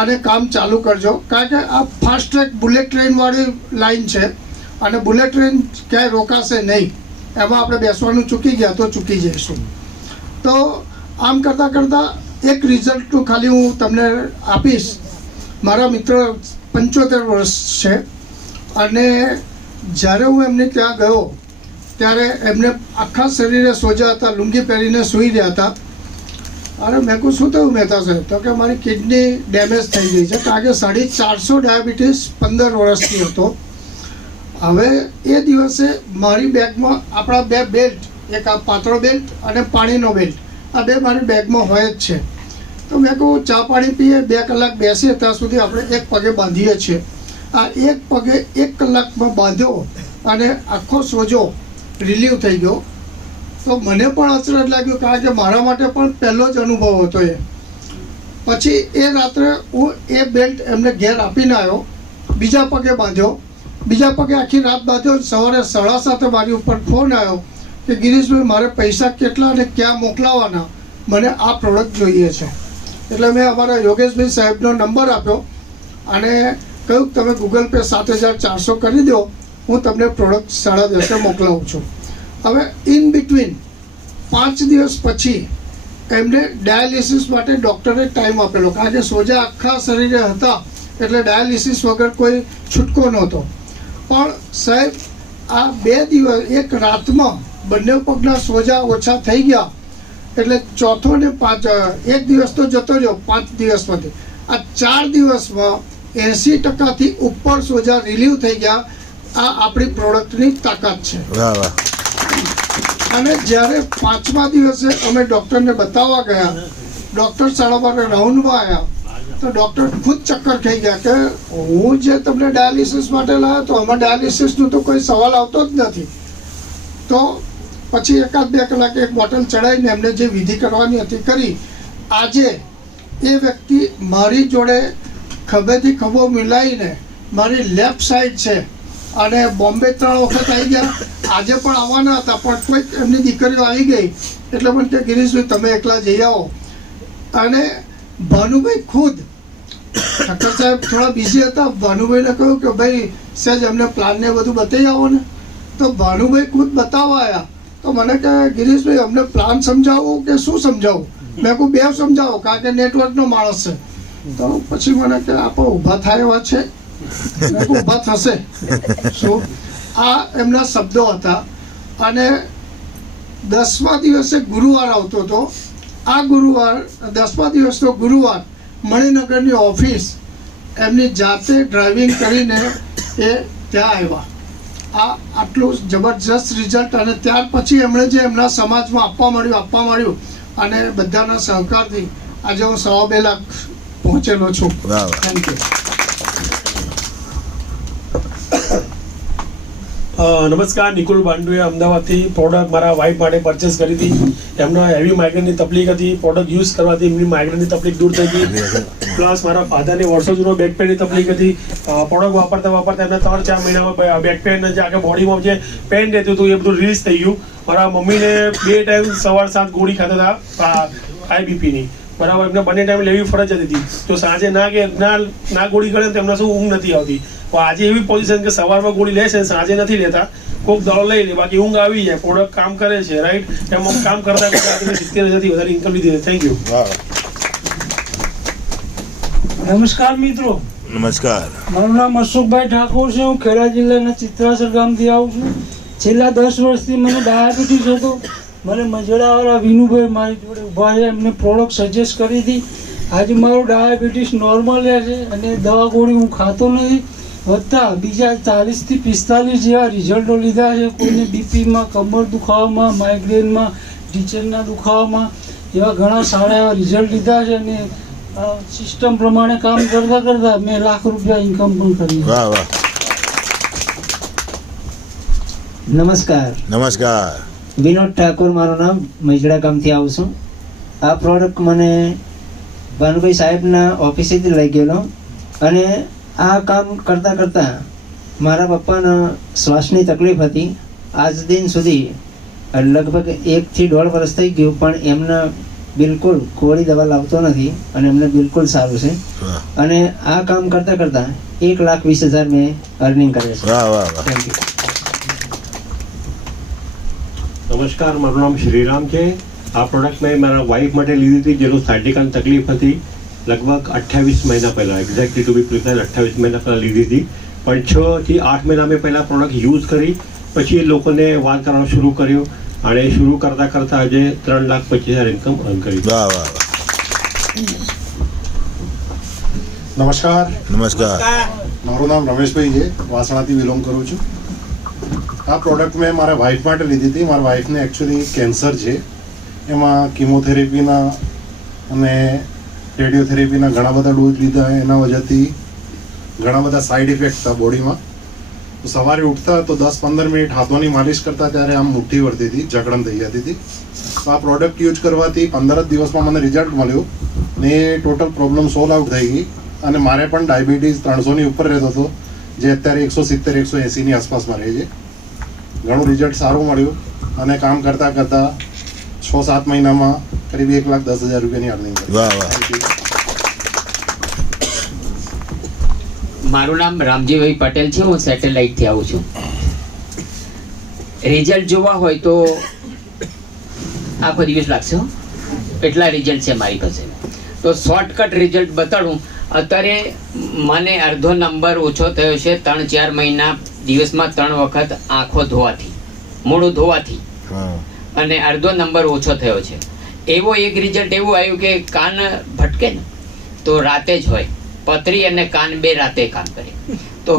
અને કામ ચાલુ કરજો. કારણ કે આ ફાસ્ટ ટ્રેક બુલેટ ટ્રેનવાળી લાઈન છે અને બુલેટ ટ્રેન ક્યાંય રોકાશે નહીં. એમાં આપણે બેસવાનું ચૂકી ગયા તો ચૂકી જઈશું. તો આમ કરતાં કરતાં એક રિઝલ્ટનું ખાલી હું તમને આપીશ. મારા મિત્ર 75 વર્ષ છે અને જ્યારે હું એમને ત્યાં ગયો ત્યારે એમને આખા શરીરે સોજા હતા, લુંગી પહેરીને સૂઈ રહ્યા હતા. અરે મેં કહું શું થયું મહેતા સાહેબ? તો કે મારી કિડની ડેમેજ થઈ ગઈ છે. કારણ કે 450 ડાયાબિટીસ 15 વર્ષથી હતો. હવે એ દિવસે મારી બેગમાં આપણા 2 બેલ્ટ, એક આ પાતળો બેલ્ટ અને પાણીનો બેલ્ટ, આ 2 મારી બેગમાં હોય જ છે. તો મેં કહું ચા પાણી પીએ, 2 કલાક બેસીએ ત્યાં સુધી આપણે એક પગે બાંધીએ છીએ. આ એક પગે 1 કલાકમાં બાંધ્યો અને આખો સોજો રિલીવ થઈ ગયો. તો મને પણ અચરજ લાગ્યું, કારણ કે મારા માટે પણ પહેલો જ અનુભવ હતો એ. પછી એ રાત્રે હું એ બેલ્ટ એમને ઘેર આપીને આવ્યો, બીજા પગે બાંધ્યો, બીજા પગે આખી રાત બાંધ્યો. સવારે 7:30 મારી ઉપર ફોન આવ્યો કે ગિરીશભાઈ મારે પૈસા કેટલા અને ક્યાં મોકલાવાના, મને આ પ્રોડક્ટ જોઈએ છે. એટલે મેં અમારા યોગેશભાઈ સાહેબનો નંબર આપ્યો અને કહ્યું તમે ગૂગલ પે 7,400 કરી દો, હું તમને પ્રોડક્ટ 10:30 મોકલાવું છું. હવે ઇન બિટવીન 5 દિવસ પછી એમને ડાયાલિસિસ માટે ડૉક્ટરે ટાઈમ આપેલો, કારણ કે સોજા આખા શરીરે હતા એટલે ડાયાલિસિસ વગર કોઈ છૂટકો નહોતો. પણ સાહેબ આ 2 દિવસ, એક રાતમાં બંને પગના સોજા ઓછા થઈ ગયા. એટલે ચોથો ને 1 દિવસ તો જતો રહ્યો 5 દિવસમાંથી. આ 4 દિવસમાં 80%થી ઉપર સોજા રિલીવ થઈ ગયા. આ આપણી પ્રોડક્ટની તાકાત છે. અને જ્યારે 5મા દિવસે અમે ડૉક્ટરને બતાવવા ગયા, ડૉક્ટર સાડા રાઉન્ડમાં આવ્યા તો ડૉક્ટર ખુદ ચક્કર ખાઈ ગયા કે હું જે તમને ડાયાલિસિસ માટે લાવ્યો તો આમાં ડાયાલિસિસનો તો કોઈ સવાલ આવતો જ નથી. તો પછી 1-2 કલાક એક બોટલ ચડાવીને એમને જે વિધિ કરવાની હતી કરી. આજે એ વ્યક્તિ મારી જોડે ખભેથી ખભો મિલાવીને મારી લેફ્ટ સાઈડ છે અને બોમ્બે 3 વખત આવી ગયા. આજે પણ આવવાના હતા પણ કોઈક એમની દીકરીઓ આવી ગઈ એટલે મને કે ગિરીશભાઈ તમે એકલા જઈ આવો. અને ભાનુભાઈ ખુદ, ઠક્કર સાહેબ થોડા બિઝી હતા, ભાનુભાઈને કહ્યું કે ભાઈ સહેજ એમને પ્લાનને બધું બતાવી આવો ને. તો ભાનુભાઈ ખુદ બતાવવા આવ્યા. તો મને કહે ગિરીશભાઈ અમને પ્લાન સમજાવવું કે શું સમજાવવું? મેં કહું 2 સમજાવો, કારણ કે નેટવર્કનો માણસ છે. તો પછી મને કે આપણે ઊભા થાય એવા છે. મેં કહું ઊભા થશે શું? આ એમના શબ્દો હતા. અને 10મા દિવસે ગુરુવાર આવતો હતો. આ ગુરુવાર 10મા દિવસનો ગુરુવાર મણિનગરની ઓફિસ એમની જાતે ડ્રાઇવિંગ કરીને એ ત્યાં આવ્યા. આ આટલું જબરજસ્ત રિઝલ્ટ. અને ત્યાર પછી એમણે જે એમના સમાજમાં આપવા મળ્યું અને બધાના સહકારથી આજે હું 2.5 લાખ પહોંચેલો છું. Thank you. નમસ્કાર, નિકુલ બાંડુએ અમદાવાદથી પ્રોડક્ટ મારા વાઈફ માટે પરચેસ કરી હતી. એમના હેવી માઇગ્રેનની તકલીફ હતી, પ્રોડક્ટ યુઝ કરવાથી એમની માઇગ્રેનની તકલીફ દૂર થઈ ગઈ. પ્લસ મારા ફાધરની વર્ષો જૂનો બેક પેનની તકલીફ હતી. પ્રોડક્ટ વાપરતા એમને 3-4 મહિનામાં બેક પેન જે આગળ બોડીમાં જે પેન રહેતું હતું એ બધું રિલીઝ થઈ ગયું. મારા મમ્મીને 2 ટાઈમ સવાર સાંજ ગોળી ખાતા હતા હાઈ બીપીની, બરાબર. એમને બંને ટાઈમ લેવી ફરજિયાત હતી. તો સાંજે ના ગોળી ગળે તો એમને શું ઊંઘ નથી આવતી. તો આજે એવી પોઝિશન કે સવારમાં ગોળી લે છે, સાંજે નથી લેતા, કોઈક દડો લઈ લે, બાકી ઊંઘ આવી જાય. પ્રોડક્ટ કામ કરે છે, રાઈટ. એમાં કામ કરતા કરતા 70,000થી વધારે ઇન્કમ લીધી છે. Thank you. નમસ્કાર મિત્રો. નમસ્કાર. મારું નામ અશોકભાઈ ઠાકોર છે. હું ખેડા જિલ્લાના ચિત્રાસર ગામથી આવું છું. છેલ્લા 10 વર્ષથી મને ડાયાબિટીસ હતો. મને મજડાવાળા વિનુભાઈ મારી જોડે ઊભા છે, એમને પ્રોડક્ટ સજેસ્ટ કરી હતી. આજે મારું ડાયાબિટીસ નોર્મલ રહે છે અને દવા ગોળી હું ખાતો નથી. વધતા બીજા 40 થી 45 જેવા રિઝલ્ટો લીધા છે. કોઈને બીપીમાં, કમર દુખાવામાં, માઇગ્રેનમાં, ટીચરના દુખાવામાં એવા ઘણા સારા એવા રિઝલ્ટ લીધા છે. અને સિસ્ટમ પ્રમાણે કામ કરતા કરતા મેં લાખ રૂપિયા ઇન્કમ પણ કરી. વાહ વાહ. નમસ્કાર. નમસ્કાર. વિનોદ ઠાકોર મારું નામ, મજડા ગામથી આવું છું. આ પ્રોડક્ટ મને ભાનુભાઈ સાહેબના ઓફિસેથી લઈ ગયેલો અને આ કામ કરતાં કરતાં મારા પપ્પાને શ્વાસની તકલીફ હતી. આજ દિન સુધી લગભગ 1 થી 1.5 વર્ષ થઈ ગયું, પણ એમને બિલકુલ ગોળી દવા લાવતો નથી અને એમને બિલકુલ સારું છે. અને આ કામ કરતાં કરતાં 1,20,000 મેં અર્નિંગ કરે છે. વાહ વાહ વાહ. Thank you. નમસ્કાર, મારું નામ શ્રીરામ છે. આ પ્રોડક્ટ મેં મારા વાઈફ માટે લીધી હતી, જેનું સાયટિકાની તકલીફ હતી. લગભગ 28 મહિના પહેલાં, એક્ઝેક્ટલી ટુ બી પ્રિસાઇઝ 28 મહિના પહેલાં લીધી હતી. પણ 6 થી 8 મહિના મેં પહેલાં પ્રોડક્ટ યુઝ કરી, પછી એ લોકોને વાત કરવાનું શરૂ કર્યું અને શરૂ કરતાં કરતાં આજે 3,25,000 ઇન્કમ અર્ન કરી. વાહ વાહ. નમસ્કાર. નમસ્કાર. મારું નામ રમેશભાઈ છે, વાસણાથી બિલોંગ કરું છું. આ પ્રોડક્ટ મેં મારા વાઈફ માટે લીધી હતી. મારા વાઈફને એકચ્યુઅલી કેન્સર છે. એમાં કિમોથેરેપીના અને રેડિયોથેરેપીના ઘણા બધા ડોઝ લીધા. એના વજહથી ઘણા બધા સાઈડ ઇફેક્ટ હતા બોડીમાં. તો સવારે ઉઠતા તો 10-15 મિનિટ હાથોની માલિશ કરતા ત્યારે આમ મુઠ્ઠી વળતી હતી, જકડન થઈ જતી હતી. તો આ પ્રોડક્ટ યુઝ કરવાથી 15 જ દિવસમાં મને રિઝલ્ટ મળ્યું ને ટોટલ પ્રોબ્લેમ સોલ્વ આઉટ થઈ ગઈ. અને મારે પણ ડાયાબિટીસ 300ની ઉપર રહેતો હતો, જે અત્યારે 170-180ની આસપાસમાં રહે છે. ઘણું રિઝલ્ટ સારું મળ્યું અને કામ કરતાં કરતાં 6-7 મહિનામાં કરીબ 1,10,000 રૂપિયાની અર્નિંગ કરી. વાહ વાહ. મારું નામ રામજીભાઈ પટેલ છે. હું સેટેલાઇટથી આવું છું. રિઝલ્ટ જોવા હોય તો આખો દિવસ લાગશે, એટલા રિઝલ્ટ છે મારી પાસે. તો શોર્ટકટ રિઝલ્ટ બતાડું. અત્યારે મને અડધો નંબર ઓછો થયો છે 3-4 મહિના, દિવસમાં 3 વખત આંખો ધોવાથી, મોઢું ધોવાથી, અને અડધો નંબર ઓછો થયો છે. એવો એક રિઝલ્ટ એવું આવ્યું કે કાન ભટકે ને તો રાતે જ હોય, પથરી અને કાન બે રાતે કામ કરે. તો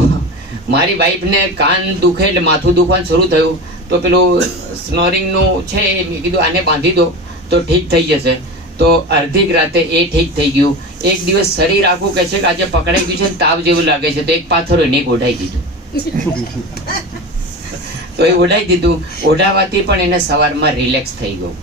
મારી વાઈફને કાન દુખે એટલે માથું દુખવાનું શરૂ થયું. તો પેલું સ્નોરિંગનું છે, મેં કીધું આને બાંધી દો તો ઠીક થઈ જશે. તો અડધી રાતે એ ઠીક થઈ ગયું. એક દિવસ શરીર આખું કહે છે કે આજે પકડાઈ ગયું છે, તાવ જેવું લાગે છે, તો એક પાથરો એને ઓઢાઈ દીધું. તો એ ઓઢાઈ દીધું. ઓઢાવાથી પણ એને સવારમાં રિલેક્સ થઈ ગયું.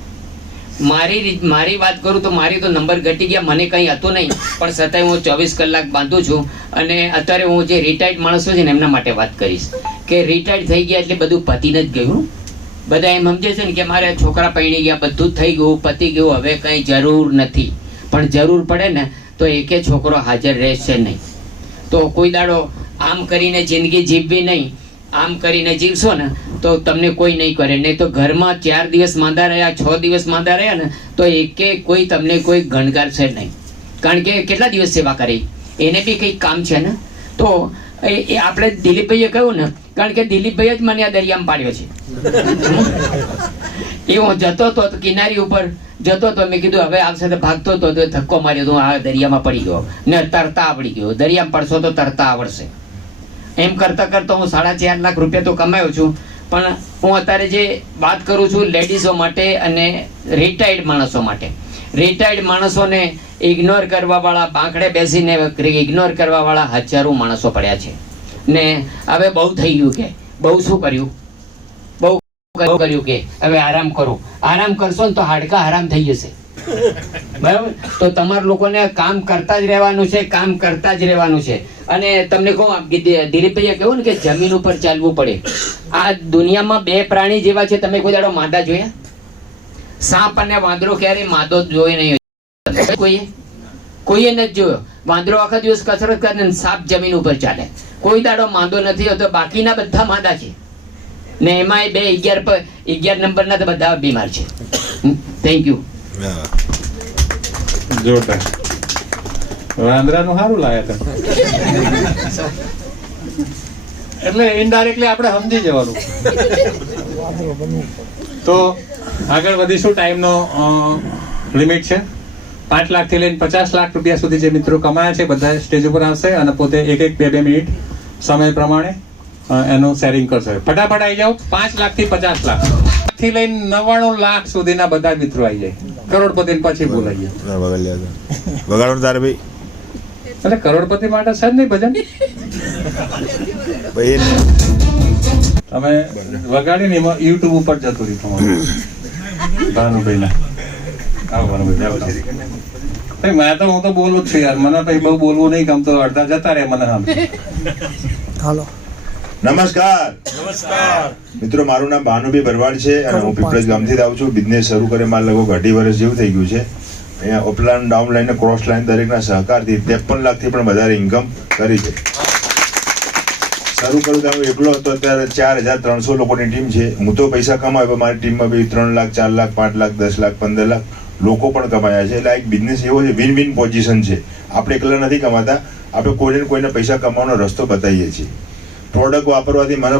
મારી વાત કરું તો મારી તો નંબર ઘટી ગયા, મને કંઈ હતું નહીં, પણ છતાંય હું 24 કલાક બાંધું છું. અને અત્યારે હું જે રિટાયર્ડ માણસો છે ને એમના માટે વાત કરીશ કે રિટાયર્ડ થઈ ગયા એટલે બધું પતીને જ ગયું. બધા એમ સમજે છે ને કે મારે છોકરા પૈણી ગયા, બધું જ થઈ ગયું, પતી ગયું, હવે કંઈ જરૂર નથી. પણ જરૂર પડે ને તો એકે છોકરો હાજર રહેશે નહીં. તો કોઈ દાડો આમ કરીને જિંદગી જીવવી નહીં, આમ કરીને જીવશો ને તો તમને કોઈ નહીં કરે. નહીં તો ઘરમાં 4 દિવસ માંદા રહ્યા, 6 દિવસ માંદા રહ્યા ને તો એકે કોઈ તમને કોઈ ગણગારશે નહીં. કારણ કે કેટલા દિવસ સેવા કરી, એને બી કંઈક કામ છે ને. તો એ આપણે દિલીપભાઈએ કહ્યું ને, કારણ કે દિલીપભાઈ જ મને આ દરિયામાં પાડ્યો છે. એ હું જતો હતો કિનારી ઉપર જતો હતો, મેં કીધું હવે આવશે તો ભાગતો હતો, તો ધક્કો માર્યો તો આ દરિયામાં પડી ગયો ને તરતા આવડી ગયો. દરિયામાં પડશો તો તરતા આવડશે. એમ કરતા કરતા હું 4.5 લાખ રૂપિયા તો કમાયો છું. પણ હું અત્યારે જે વાત કરું છું લેડીઝો માટે અને રિટાયર્ડ માણસો માટે. રિટાયર્ડ માણસોને ઇગ્નોર કરવાવાળા, બાંકડે બેસીને ઇગ્નોર કરવાવાળા હજારો માણસો પડ્યા છે. ને હવે બહુ થઈ ગયું, કે બહુ શું કર્યું, બહુ કર્યું કે હવે આરામ કરો. આરામ કરશો ને તો હાડકા આરામ થઈ જશે. બરાબર? તો તમારા લોકોને કામ કરતા જ રહેવાનું છે, કામ કરતા જ રહેવાનું છે. અને તમને કહું, દિલીપભાઈએ કહ્યું ને કે જમીન ઉપર ચાલવું પડે. આ દુનિયામાં 2 પ્રાણી જેવા છે. તમે કોઈ દાડો માંદા જોયા? સાપ અને વાંદરો ક્યારે માદો જોઈ નહીં કોઈએ નથી જોયો. વાંદરો આખા દિવસ કસરત કરે ને સાપ જમીન ઉપર ચાલે. કોઈ દાડો માંદો નથી હોતો. બાકીના બધા માંદા છે ને એમાં 11 નંબરના તો બધા બીમાર છે. Thank you. જોરદાર. વાંદરાનું સારું લાયા હતા. એટલે ઇનડાયરેક્ટલી આપણે સમજી જવાનું. તો આગળ વધીશું. ટાઈમનો લિમિટ છે. 5 લાખથી લઈને 50 લાખ રૂપિયા સુધી જે મિત્રો કમાયા છે બધા સ્ટેજ ઉપર આવશે અને પોતે 1-2 મિનિટ સમય પ્રમાણે એનું શેરિંગ કરશે. ફટાફટ આવી જાઓ. 5 લાખથી 50 લાખ થી લઈને 99 લાખ સુધીના બધા મિત્રો આવી જાય. કરોડપતિ પછી બોલાઈએ. વગાડો તારે ભાઈ. એટલે કરોડપતિ માટે છે જ નહીં ભજન. તમે વગાડીને એમાં યુટ્યુબ ઉપર જતું રહ્યું તમારું. ભાનુભાઈ મેં તો હું તો બોલું જ છું યાર. મને પછી બહુ બોલવું નહીં ગમતું. અડધા જતા રહે મને સામે. હાલો. નમસ્કાર મિત્રો, મારું નામ ભાનુભાઈ ભરવાડ છે અને હું પીપળજ ગામથી જ આવું છું. બિઝનેસ શરૂ કરે મારે લગભગ 2.5 વર્ષ જેવું થઈ ગયું છે. અહીંયા upline down line cross line દરેકના સહકારથી 53 લાખથી પણ વધારે ઇન્કમ કરી છે. શરૂ કરું તો હું એકલો હતો. અત્યારે 4,300 લોકોની ટીમ છે. હું તો પૈસા કમાયો પણ મારી ટીમમાં બી 3 લાખ 4 લાખ 5 લાખ 10 લાખ 15 લાખ લોકો પણ કમાયા છે. એટલે એક બિઝનેસ એવો છે, વિન વિન પોઝિશન છે. આપણે એકલા નથી કમાતા, આપણે કોઈને પૈસા કમાવાનો રસ્તો બતાવીએ છીએ. પ્રોડક્ટ વાપરવાથી મારો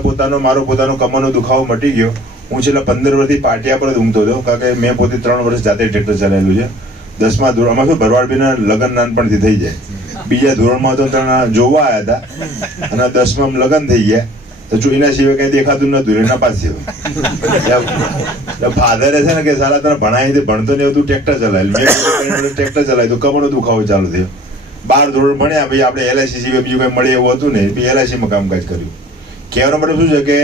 પોતાનો કમરનો દુખાવો મટી ગયો. હું છેલ્લા 15 વર્ષથી પાટિયા પર જ ઊંઘતો હતો, કારણ કે મેં પોતે 3 વર્ષ જાતે ટ્રેક્ટર ચલાવેલું છે. 10મા ધોરણમાં શું ભરવાડભાઈના લગ્ન નાનપણથી થઈ જાય. બીજા ધોરણમાં તો જોવા આવ્યા હતા અને 10માં લગ્ન થઈ ગયા તો એના સિવાય કઈ દેખાતું નતું. એના પાસે ફાધરે છે ને કે સાલા તને ભણાવી ભણતો ને તું ટ્રેક્ટર ચલાવેલું. મેં ટ્રેક્ટર ચલાવ્યું તો કમરનો દુખાવો ચાલુ થયો. 12 ધોરણ ભણ્યા ભાઈ. આપણે LIC સિવાય બીજું કઈ મળે એવું હતું ને, LICમાં કામકાજ કર્યું. કહેવાનો મતલબ શું છે કે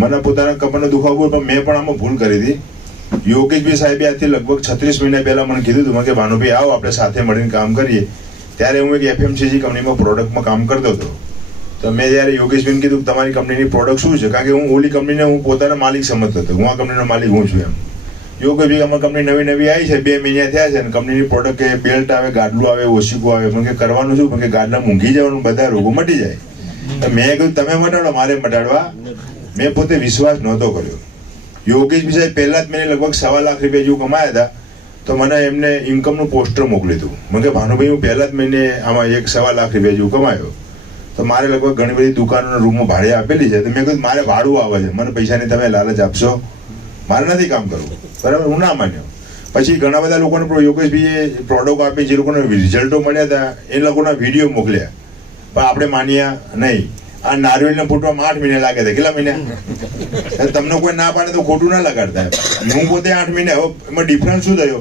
મને પોતાના કમરનો દુખાવો પણ મેં પણ આમાં ભૂલ કરી હતી. યોગેશભાઈ સાહેબે આજથી લગભગ 36 મહિના પહેલા મને કીધું હતું કે ભાનુભાઈ આવો આપણે સાથે મળીને કામ કરીએ. ત્યારે હું એક FMCG કંપનીમાં પ્રોડક્ટમાં કામ કરતો હતો. તો મેં જ્યારે યોગેશભાઈને કીધું કે તમારી કંપનીની પ્રોડક્ટ શું છે, કારણ કે હું ઓલી કંપનીને હું પોતાના માલિક સમજતો હતો. હું આ કંપનીનો માલિક હું છું એમ. યોગેશભાઈ અમારી કંપની નવી આવી છે, 2 મહિના થયા છે અને કંપનીની પ્રોડક્ટ કે બેલ્ટ આવે, ગાડલું આવે, ઓશિકો આવે. પણ કે કરવાનું શું, કે ગાડલા મૂંઘી જવાનું, બધા રોગો મટી જાય. તો મેં કહ્યું તમે મટાડો, મારે મટાડવા. મેં પોતે વિશ્વાસ નહોતો કર્યો. યોગેશભાઈ સાહેબ પહેલા જ મેં લગભગ 1.25 લાખ રૂપિયા જેવું કમાયા હતા. તો મને એમને ઇન્કમનું પોસ્ટર મોકલ્યું હતું. મને કે ભાનુભાઈ હું પહેલા જ મહિને આમાં 1.25 લાખ રૂપિયા જેવું કમાયો. તો મારે લગભગ ઘણી બધી દુકાનોના રૂમો ભાડે આપેલી છે. તો મેં કહ્યું મારે ભાડું આવે છે, મને પૈસાની તમે લાલચ આપશો, મારે નથી કામ કરવું. બરાબર, હું ના માન્યો. પછી ઘણા બધા લોકોને યોગેશભાઈએ પ્રોડક્ટ આપી, જે લોકોને રિઝલ્ટો મળ્યા હતા એ લોકોના વિડીયો મોકલ્યા, પણ આપણે માન્યા નહીં. આ નારિયેળને ફૂટવામાં 8 મહિના લાગે છે. કેટલા મહિના? તમને કોઈ ના પાડે તો ખોટું ના લગાડતા. હું પોતે 8 મહિના. એમાં ડિફરન્સ શું થયો?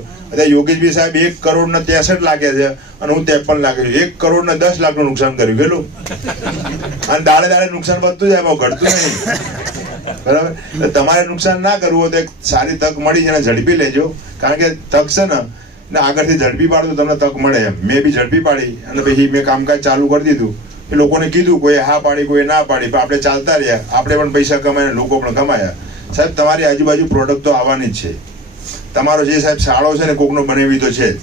યોગેશભાઈ સાહેબ 1 કરોડ ને 63 લાગે છે અને હું 53 લાગે છે. 1 કરોડ ને 10 લાખનું નુકસાન કર્યું. કેટલું? અને દાડે નુકસાન વધતું જાય, ઘટતું નહીં. બરાબર. તમારે નુકસાન ના કરવું હોય તો એક સારી તક મળી છે, એને ઝડપી લેજો. કારણ કે તક છે ને આગળથી ઝડપી પાડો તો તમને તક મળે એમ. મેં બી ઝડપી પાડી અને પછી મેં કામકાજ ચાલુ કરી દીધું. એ લોકોને કીધું, કોઈ હા પાડી, કોઈ ના પાડી, પણ આપણે ચાલતા રહ્યા. આપણે પણ પૈસા કમાયા, લોકો પણ કમાયા. સાહેબ તમારી આજુબાજુ પ્રોડક્ટ તો આવવાની જ છે. તમારો જે સાહેબ શાળો છે ને કોકનો બનાવી તો છે જ.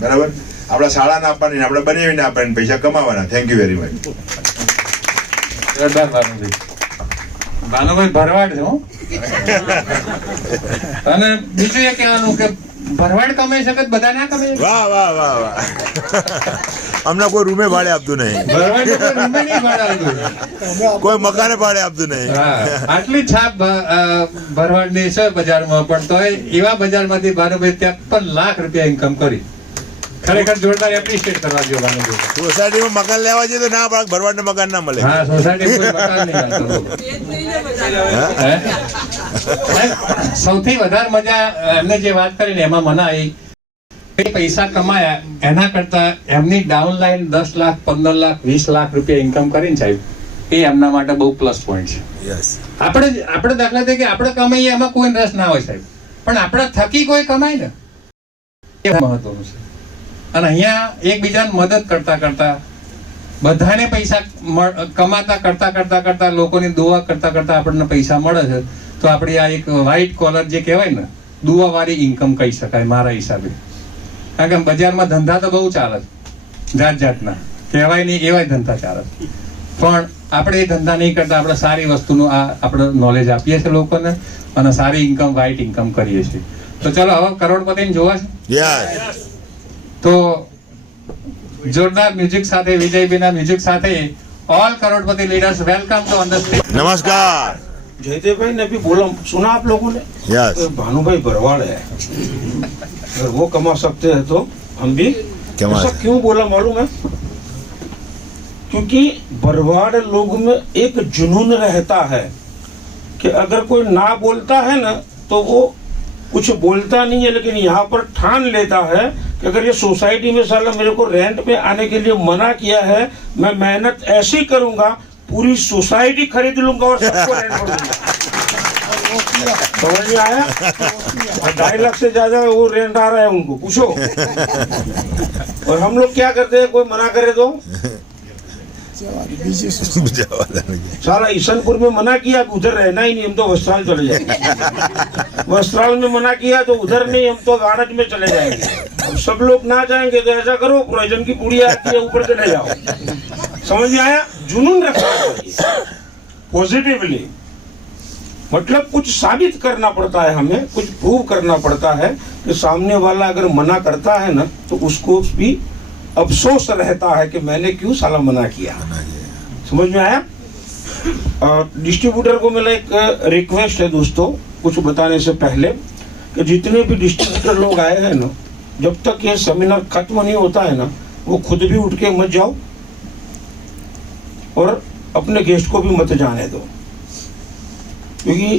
બરાબર. આપણા શાળાને આપવાની, આપણે બનાવીને આપવાની, પૈસા કમાવાના. Thank you very much. Bhanubhai Bharwad છે. અને બીજું એ કહેવાનું કે ભરવાડ કમાઈ શકે, બધા ના કમાઈ. વાહ વાહ વાહ વાહ. અમને કોઈ રૂમે ભાડે આપતું નહીં, કોઈ મકાને ભાડે આપતું નહીં. આટલી છાપ ભરવાડની છે બજારમાં, પણ તો એવા બજારમાંથી ભાનુભાઈ 53 લાખ રૂપિયા ઇન્કમ કરી. ખરેખર જોરદાર એપ્રિશિએટ કરવા જોઈએ ભાનુભાઈ. સોસાયટીમાં મકાન લેવા જઈએ તો ના ભરવાડને મકાન ના મળે. હા, સોસાયટીમાં કોઈ મકાન નહીં. સૌથી વધારે મજા એમને જે વાત કરીને એમાં મને આવી, પૈસા કમાયા એના કરતા એમની ડાઉનલાઈન 10 લાખ 15 લાખ 20 લાખ રૂપિયા ઇન્કમ કરીને સાહેબ, એ એમના માટે બહુ પ્લસ પોઈન્ટ છે. આપણે દાખલા તરીકે આપણે કમાઈએ એમાં કોઈ રસ ના હોય સાહેબ, પણ આપણા થકી કોઈ કમાય ને એ મહત્વનું છે. અને અહીંયા એકબીજાને મદદ કરતા કરતા, બધાને પૈસા કમાતા કરતા લોકોની દુઆ કરતા આપણને પૈસા મળે છે. તો આપણી આ એક વ્હાઇટ કોલર જે કહેવાય ને, દુવાવાળી ઇન્કમ કહી શકાય મારા હિસાબે. કારણ કે બજારમાં ધંધા તો બહુ ચાલે છે, જાત જાતના કહેવાય નહીં એવા ધંધા ચાલે છે, પણ આપણે એ ધંધા નહીં કરતા આપણે સારી વસ્તુનું આપણે નોલેજ આપીએ છીએ લોકોને અને સારી ઇન્કમ વ્હાઇટ ઇન્કમ કરીએ છીએ. તો ચલો હવે કરોડપતિને જોવા છે તો જોરદાર મ્યુઝિક સાથે, વિજયભાઈના મ્યુઝિક સાથે all crorepati leaders welcome to on the stage. नमस्कार. जयदेव भाई ने भी बोला, सुना आप लोगों ने? यस. भानु भाई भरवाड़ है, अगर वो कमा सकते हैं तो हम भी कमा सकते. क्यों बोला मालूम है? क्योंकि भरवाड़ लोग में एक जुनून रहता है कि अगर कोई ना बोलता है ना तो वो कुछ बोलता नहीं है, लेकिन यहाँ पर ठान लेता है कि अगर ये सोसाइटी में साला मेरे को रेंट पे आने के लिए मना किया है, मैं मेहनत ऐसी करूंगा पूरी सोसाइटी खरीद लूंगा और सबको रेंट पर दूंगा. समझ में आया? 2.5 लाख से ज्यादा वो रेंट आ रहा है उनको, पूछो. और हम लोग क्या करते हैं, कोई मना करे तो साला ईशनपुर में मना किया तो उधर रहना ही नहीं, हम तो वस्त्राल चले जाएंगे. वस्त्राल में मना किया तो उधर नहीं, हम तो गारज में चले जाएंगे. अब सब लोग ना जाएंगे तो ऐसा करो, प्रोजन की पूड़ी आती है ऊपर चले जाओ. समझ में आया? जुनून रखना चाहिए पॉजिटिवली. मतलब कुछ साबित करना पड़ता है, हमें कुछ प्रूव करना पड़ता है कि सामने वाला अगर मना करता है ना तो उसको भी अफसोस रहता है कि मैंने क्यों साला मना किया. समझ में आया? डिस्ट्रीब्यूटर को मेरा एक रिक्वेस्ट है दोस्तों, कुछ बताने से पहले, कि जितने भी डिस्ट्रीब्यूटर लोग आए हैं ना, जब तक ये सेमिनार खत्म नहीं होता है ना, वो खुद भी उठ के मत जाओ और अपने गेस्ट को भी मत जाने दो. क्योंकि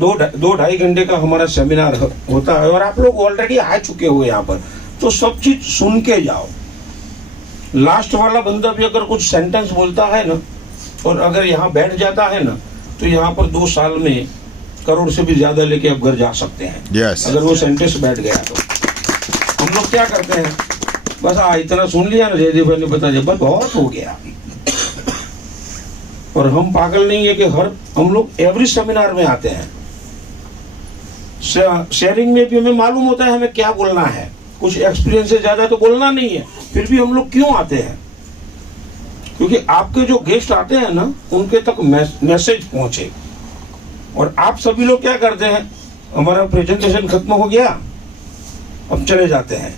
2-2.5 घंटे का हमारा सेमिनार होता है और आप लोग ऑलरेडी आ चुके हो यहाँ पर, तो सब चीज सुन के जाओ. लास्ट वाला बंदा भी अगर कुछ सेंटेंस बोलता है ना और अगर यहाँ बैठ जाता है ना तो यहाँ पर 2 साल में करोड़ से भी ज्यादा लेके आप घर जा सकते हैं. yes. अगर वो सेंटेंस बैठ गया तो. हम लोग क्या करते हैं, बस इतना सुन लिया ना, जयदेव भाई ने बता दिया, बस बहुत हो गया. और हम पागल नहीं है कि हम लोग एवरी सेमिनार में आते हैं. शेयरिंग में भी हमें मालूम होता है हमें क्या बोलना है. कुछ एक्सपीरियंस से ज्यादा तो बोलना नहीं है, फिर भी हम लोग क्यों आते हैं? क्योंकि आपके जो गेस्ट आते हैं ना उनके तक मैसेज पहुंचे. और आप सभी लोग क्या करते हैं, हमारा प्रेजेंटेशन खत्म हो गया, अब चले जाते हैं,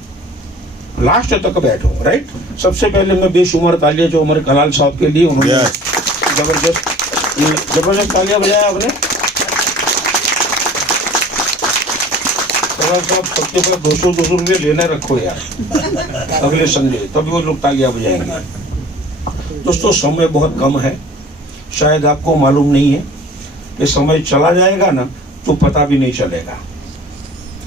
लास्ट तक बैठो. राइट? सबसे पहले मैं बेशुमार तालियां जो हमारे कलाल साहब के लिए, उन्होंने जबरदस्त तालियां बजाया आपने. कलाल साहब सबके पास 200 रुपये लेने रखो यार अगले संडे, तभी वो लोग तालियां बजाएंगे. दोस्तों समय बहुत कम है, शायद आपको मालूम नहीं है कि समय चला जाएगा ना तो पता भी नहीं चलेगा,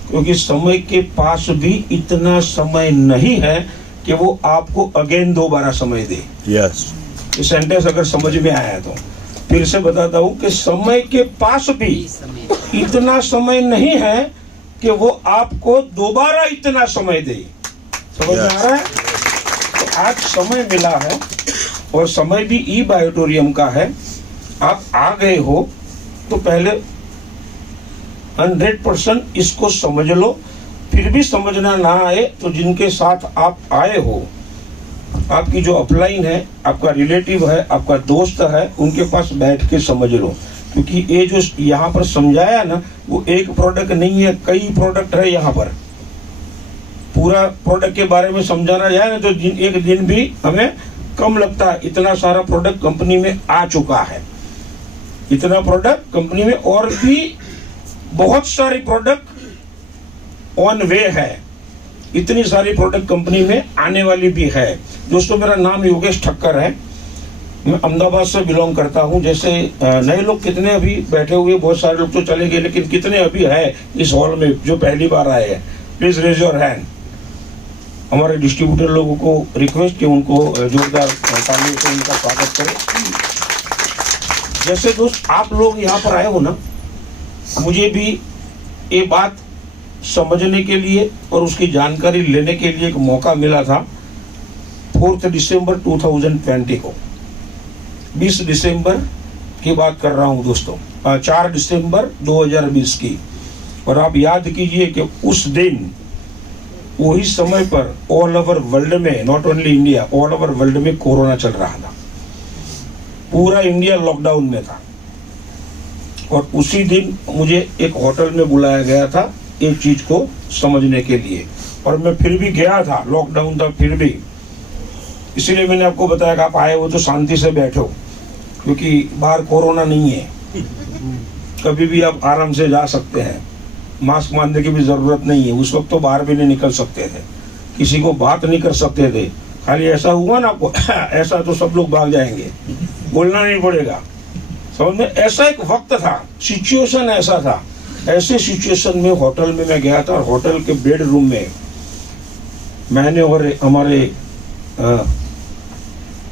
क्योंकि समय के पास भी इतना समय नहीं है कि वो आपको अगेन दोबारा समय दे. यस. ये सेंटेंस अगर समझ में आया तो फिर से बताता हूँ कि समय के पास भी इतना समय नहीं है कि वो आपको दोबारा इतना समय दे. समझ में आ रहा है? तो आज समय मिला है और समय भी ई बायोटोरियम का है. आप आ गए हो तो पहले 100% इसको समझ लो. फिर भी समझना ना आए तो जिनके साथ आप आए हो, आपकी जो अपलाइन है, आपका रिलेटिव है, आपका दोस्त है, उनके पास बैठ के समझ लो. क्योंकि ये जो यहाँ पर समझाया ना वो एक प्रोडक्ट नहीं है, कई प्रोडक्ट है यहाँ पर. पूरा प्रोडक्ट के बारे में समझाना जाए ना तो एक दिन भी हमें कम लगता है. इतना सारा प्रोडक्ट कंपनी में आ चुका है, इतना प्रोडक्ट कंपनी में, और भी बहुत सारी प्रोडक्ट ऑन वे है. इतनी सारी प्रोडक्ट कंपनी में आने वाली भी है. दोस्तों मेरा नाम योगेश ठक्कर है, मैं अहमदाबाद से बिलोंग करता हूँ. जैसे नए लोग कितने अभी बैठे हुए, बहुत सारे लोग तो चले गए, लेकिन कितने अभी है इस हॉल में जो पहली बार आए हैं? Please raise your hand. हमारे डिस्ट्रीब्यूटर लोगों को रिक्वेस्ट कि उनको जोरदार तालियों से उनका स्वागत करें. जैसे दोस्त आप लोग यहाँ पर आए हो ना, मुझे भी ये बात समझने के लिए और उसकी जानकारी लेने के लिए एक मौका मिला था 4 दिसंबर 2020 को. 20 दिसंबर की बात कर रहा हूँ दोस्तों, 4 दिसंबर 2020 की. और आप याद कीजिए कि उस दिन वही समय पर ऑल ओवर वर्ल्ड में, not only India, all over world में कोरोना चल रहा था, पूरा इंडिया लॉकडाउन में था। और उसी दिन मुझे एक होटल में बुलाया गया था एक चीज को समझने के लिए, और मैं फिर भी गया था, लॉकडाउन था फिर भी। इसीलिए मैंने आपको बताया कि आप आए हो तो शांति से बैठो, क्योंकि बाहर कोरोना नहीं है, कभी भी आप आराम से जा सकते हैं, मास्क बांधने की भी जरूरत नहीं है। उस वक्त तो बाहर भी नहीं निकल सकते थे, किसी को बात नहीं कर सकते थे, खाली ऐसा हुआ ना आपको ऐसा तो सब लोग भाग जाएंगे, बोलना नहीं पड़ेगा, समझ में। ऐसा एक वक्त था, सिचुएशन ऐसा था। ऐसे सिचुएशन में होटल में मैं गया था, और होटल के बेडरूम में मैंने और हमारे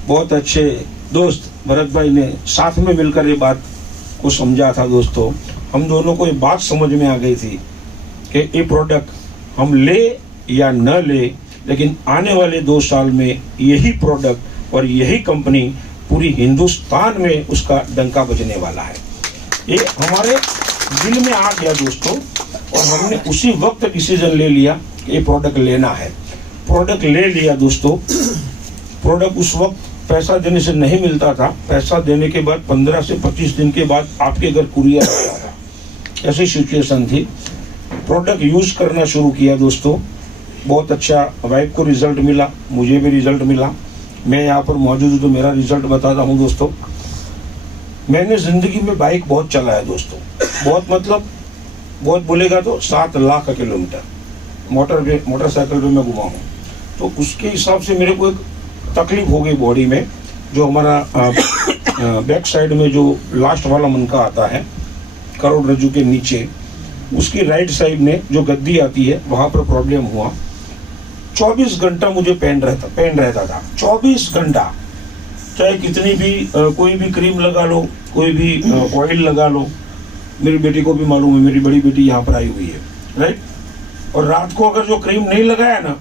बहुत अच्छे दोस्त भरत भाई ने साथ में मिलकर ये बात को समझा था। दोस्तों, हम दोनों को ये बात समझ में आ गई थी कि ये प्रोडक्ट हम ले या न ले, लेकिन आने वाले 2 साल में यही प्रोडक्ट और यही कंपनी पूरी हिंदुस्तान में उसका डंका बजने वाला है। ये हमारे दिल में आ गया दोस्तों, और हमने उसी वक्त डिसीजन ले लिया कि ये प्रोडक्ट लेना है। प्रोडक्ट ले लिया दोस्तों। प्रोडक्ट उस वक्त पैसा देने से नहीं मिलता था, पैसा देने के बाद 15 से 25 दिन के बाद आपके घर कुरियर आया था, ऐसी सिचुएशन थी। प्रोडक्ट यूज करना शुरू किया दोस्तों, बहुत अच्छा वाइफ को रिजल्ट मिला, मुझे भी रिजल्ट मिला। मैं यहाँ पर मौजूद हूँ तो मेरा रिजल्ट बताता हूँ दोस्तों। मैंने जिंदगी में बाइक बहुत चलाया दोस्तों, बहुत मतलब बहुत बोलेगा तो 7 लाख किलोमीटर मोटरसाइकिल पे मैं घुमा हूँ। तो उसके हिसाब से मेरे को एक तकलीफ हो गई बॉडी में, जो हमारा बैक साइड में जो लास्ट वाला मनका आता है करोड़रज्जु के नीचे, उसकी राइट साइड में जो गद्दी आती है वहाँ पर प्रॉब्लम हुआ। 24 घंटा मुझे पेन रहता था, 24 घंटा। चाहे कितनी भी कोई भी क्रीम लगा लो, कोई भी ऑयल लगा लो। मेरी बेटी को भी मालूम है, मेरी बड़ी बेटी यहाँ पर आई हुई है, राइट। और रात को अगर जो क्रीम नहीं लगाया ना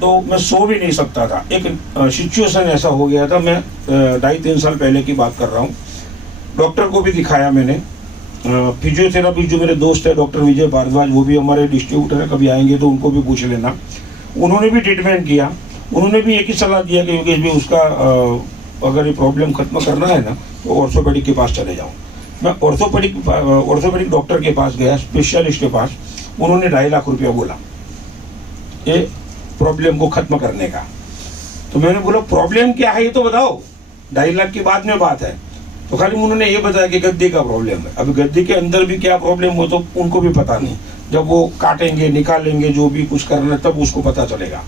तो मैं सो भी नहीं सकता था। एक सिचुएशन ऐसा हो गया था, मैं 2.5-3 साल पहले की बात कर रहा हूँ। डॉक्टर को भी दिखाया मैंने, फिजियोथेरापी जो मेरे दोस्त है डॉक्टर विजय भारद्वाज, वो भी हमारे डिस्ट्रीब्यूटर है, कभी आएंगे तो उनको भी पूछ लेना। उन्होंने भी ट्रीटमेंट किया, उन्होंने भी एक ही सलाह दिया कि योगेश भाई उसका अगर ये प्रॉब्लम खत्म करना है ना तो ऑर्थोपेडिक के पास चले जाओ। मैं ऑर्थोपेडिक डॉक्टर के पास गया, स्पेशलिस्ट के पास। उन्होंने 2.5 लाख रुपया बोला ये प्रॉब्लम को खत्म करने का। तो मैंने बोला प्रॉब्लम क्या है ये तो बताओ, 2.5 लाख की बाद में बात है। तो खाली उन्होंने ये बताया कि गद्दी का प्रॉब्लम है। अभी गद्दी के अंदर भी क्या प्रॉब्लम हो तो उनको भी पता नहीं, जब वो काटेंगे निकालेंगे जो भी कुछ करना है तब उसको पता चलेगा।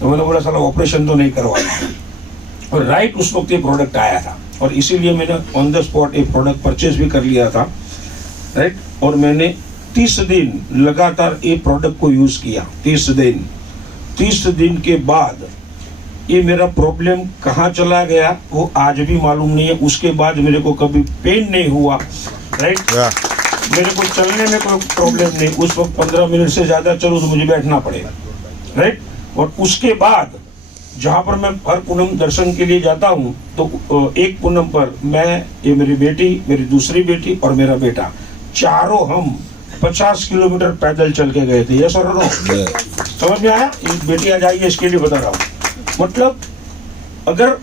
तो मैंने बोला साला ऑपरेशन तो नहीं करवाना। और राइट उस वक्त ये प्रोडक्ट आया था, और इसीलिए मैंने ऑन द स्पॉट एक प्रोडक्ट परचेज भी कर लिया था, राइट। और मैंने 30 दिन लगातार ये प्रोडक्ट को यूज किया। 30 दिन के बाद ये मेरा प्रॉब्लम कहाँ चला गया वो आज भी मालूम नहीं है। उसके बाद मेरे को कभी पेन नहीं हुआ, राइट। मेरे को चलने में कोई प्रॉब्लम नहीं। उस वक्त 15 मिनट से ज़्यादा चलूँ तो मुझे बैठना पड़ेगा, राइट। और उसके बाद जहाँ पर मैं हर पूनम दर्शन के लिए जाता हूँ तो एक पूनम पर मैं, ये मेरी बेटी, मेरी दूसरी बेटी और मेरा बेटा, चारों हम 50 किलोमीटर पैदल चल के गए थे। ये सर समझ में आया? ये बेटी आ जाइए इसके लिए बता रहा हूँ। मतलब अगर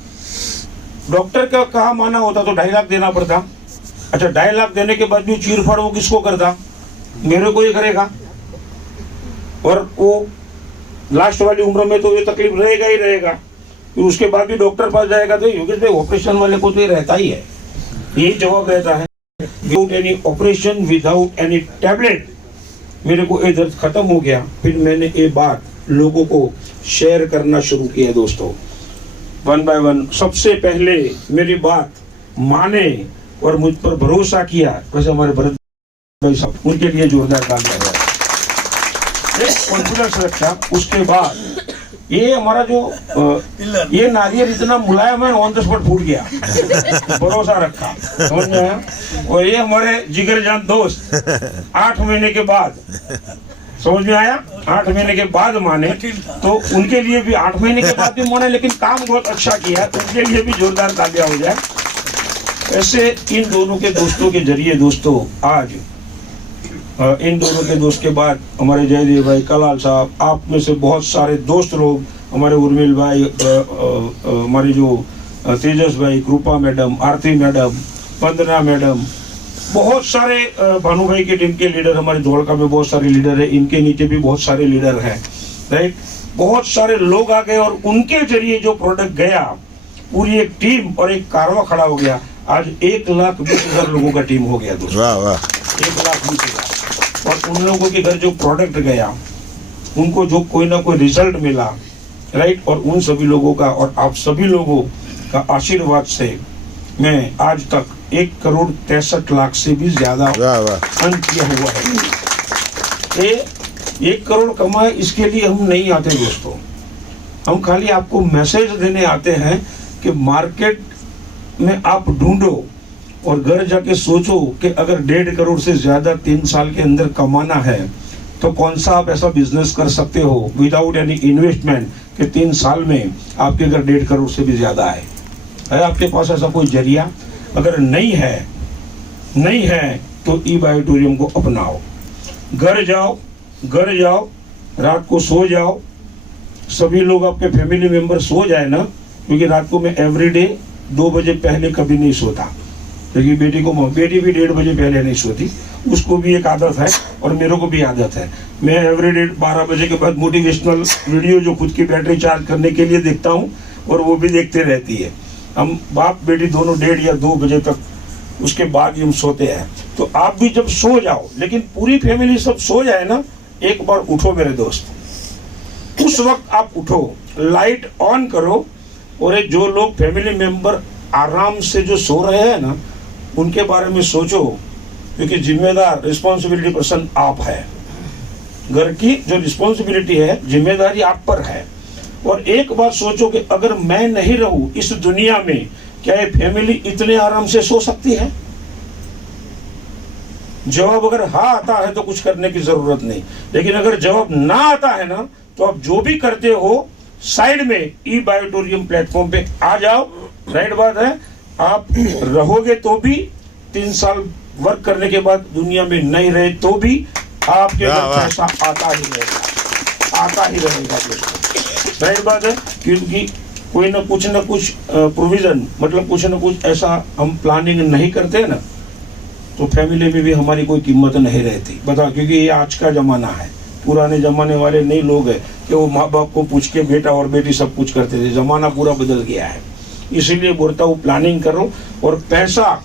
डॉक्टर का कहा माना होता तो 2.5 लाख देना पड़ता। अच्छा, 2.5 लाख देने के बाद भी चीरफाड़ वो किसको करता? मेरे को ही करेगा। और वो लास्ट वाली उम्र में तो ये तकलीफ रहेगा ही रहेगा। फिर उसके बाद भी डॉक्टर पास जाएगा तो योगेश भाई ऑपरेशन वाले को तो ये रहता ही है, यही जवाब रहता है। Without any operation, without any tablet मेरे को ये दर्द खत्म हो गया। फिर मैंने ये बात लोगों को शेयर करना शुरू किया दोस्तों, 1 by 1। सबसे पहले मेरी बात माने और मुझ पर भरोसा किया वैसे हमारे भरत भाई साहब, उनके लिए जोरदार तालियां। कॉन्फिडेंस रखा। उसके बाद ये हमारा जो ये नारियल इतना मुलायम है, ऑन द स्पॉट फूट गया। भरोसा रखा, समझ में आया। और ये हमारे जिगर जान दोस्त 8 महीने के बाद, समझ में आया, 8 महीने के बाद माने तो उनके लिए भी 8 महीने के बाद भी माने, लेकिन काम बहुत अच्छा किया, उनके लिए भी जोरदार तालियां हो जाए। ऐसे इन दोनों के दोस्तों के जरिए दोस्तों आज इन दोनों के दोस्त के बाद हमारे जयदेव भाई, कलाल साहब, आप में से बहुत सारे दोस्त लोग, हमारे उर्मिल भाई, हमारे जो तेजस भाई, कृपा मैडम, आरती मैडम, वंदना मैडम, बहुत सारे भानु भाई के टीम के लीडर, हमारे धोलका में बहुत सारे लीडर है, इनके नीचे भी बहुत सारे लीडर हैं, राइट। बहुत सारे लोग आ गए और उनके जरिए जो प्रोडक्ट गया, पूरी एक टीम और एक कारवा खड़ा हो गया। आज 1,20,000 लोगों का टीम हो गया दोस्तों। वाह वाह। 1,20,000 और उन लोगों के घर जो प्रोडक्ट गया, उनको जो कोई ना कोई रिजल्ट मिला, राइट। और उन सभी लोगों का और आप सभी लोगों का आशीर्वाद से मैं आज तक 1,63,00,000 से भी ज्यादा अर्न किया हुआ है। 1 करोड़ कमाए, इसके लिए हम नहीं आते दोस्तों। हम खाली आपको मैसेज देने आते हैं कि मार्केट में आप ढूंढो और घर जाके सोचो कि अगर 1.5 करोड़ से ज्यादा 3 साल के अंदर कमाना है तो कौन सा आप ऐसा बिजनेस कर सकते हो विदाउट एनी इन्वेस्टमेंट कि 3 साल में आपके घर 1.5 करोड़ से भी ज्यादा है आपके पास ऐसा कोई जरिया? अगर नहीं है तो ई बायोटोरियम को अपनाओ। घर जाओ, रात को सो जाओ, सभी लोग आपके फैमिली मेंबर सो जाए ना, क्योंकि रात को मैं एवरीडे 2 बजे पहले कभी नहीं सोता, क्योंकि बेटी भी 1:30 बजे पहले नहीं सोती, उसको भी एक आदत है और मेरे को भी आदत है। मैं एवरीडे 12 बजे के बाद मोटिवेशनल वीडियो जो खुद की बैटरी चार्ज करने के लिए देखता हूँ और वो भी देखते रहती है। हम बाप बेटी दोनों 1:30 या 2 बजे तक, उसके बाद ही हम सोते हैं। तो आप भी जब सो जाओ, लेकिन पूरी फैमिली सब सो जाए ना, एक बार उठो मेरे दोस्त, उस वक्त आप उठो, लाइट ऑन करो और जो लोग फैमिली मेंबर आराम से जो सो रहे हैं ना, उनके बारे में सोचो, क्योंकि जिम्मेदार रिस्पॉन्सिबिलिटी पर्सन आप है। घर की जो रिस्पॉन्सिबिलिटी है, जिम्मेदारी आप पर है। और एक बात सोचो कि अगर मैं नहीं रहूं इस दुनिया में, क्या ये फैमिली इतने आराम से सो सकती है? जवाब अगर हाँ आता है तो कुछ करने की जरूरत नहीं, लेकिन अगर जवाब ना आता है ना, तो आप जो भी करते हो साइड में ई बायोटोरियम प्लेटफॉर्म पे आ जाओ। राइट बात है, आप रहोगे तो भी, 3 साल वर्क करने के बाद दुनिया में नहीं रहे तो भी आपके पैसा आता ही रहेगा। राइट बात है, क्योंकि कोई ना कुछ प्रोविजन, मतलब कुछ ना कुछ ऐसा हम प्लानिंग नहीं करते ना, तो फैमिली में भी हमारी कोई कीमत नहीं रहती। बता, क्योंकि ये आज का जमाना है, पुराने जमाने वाले नहीं लोग हैं कि वो माँ बाप को पूछ के बेटा और बेटी सब कुछ करते थे। जमाना पूरा बदल गया है, इसीलिए बोलता हूँ प्लानिंग करो। और पैसा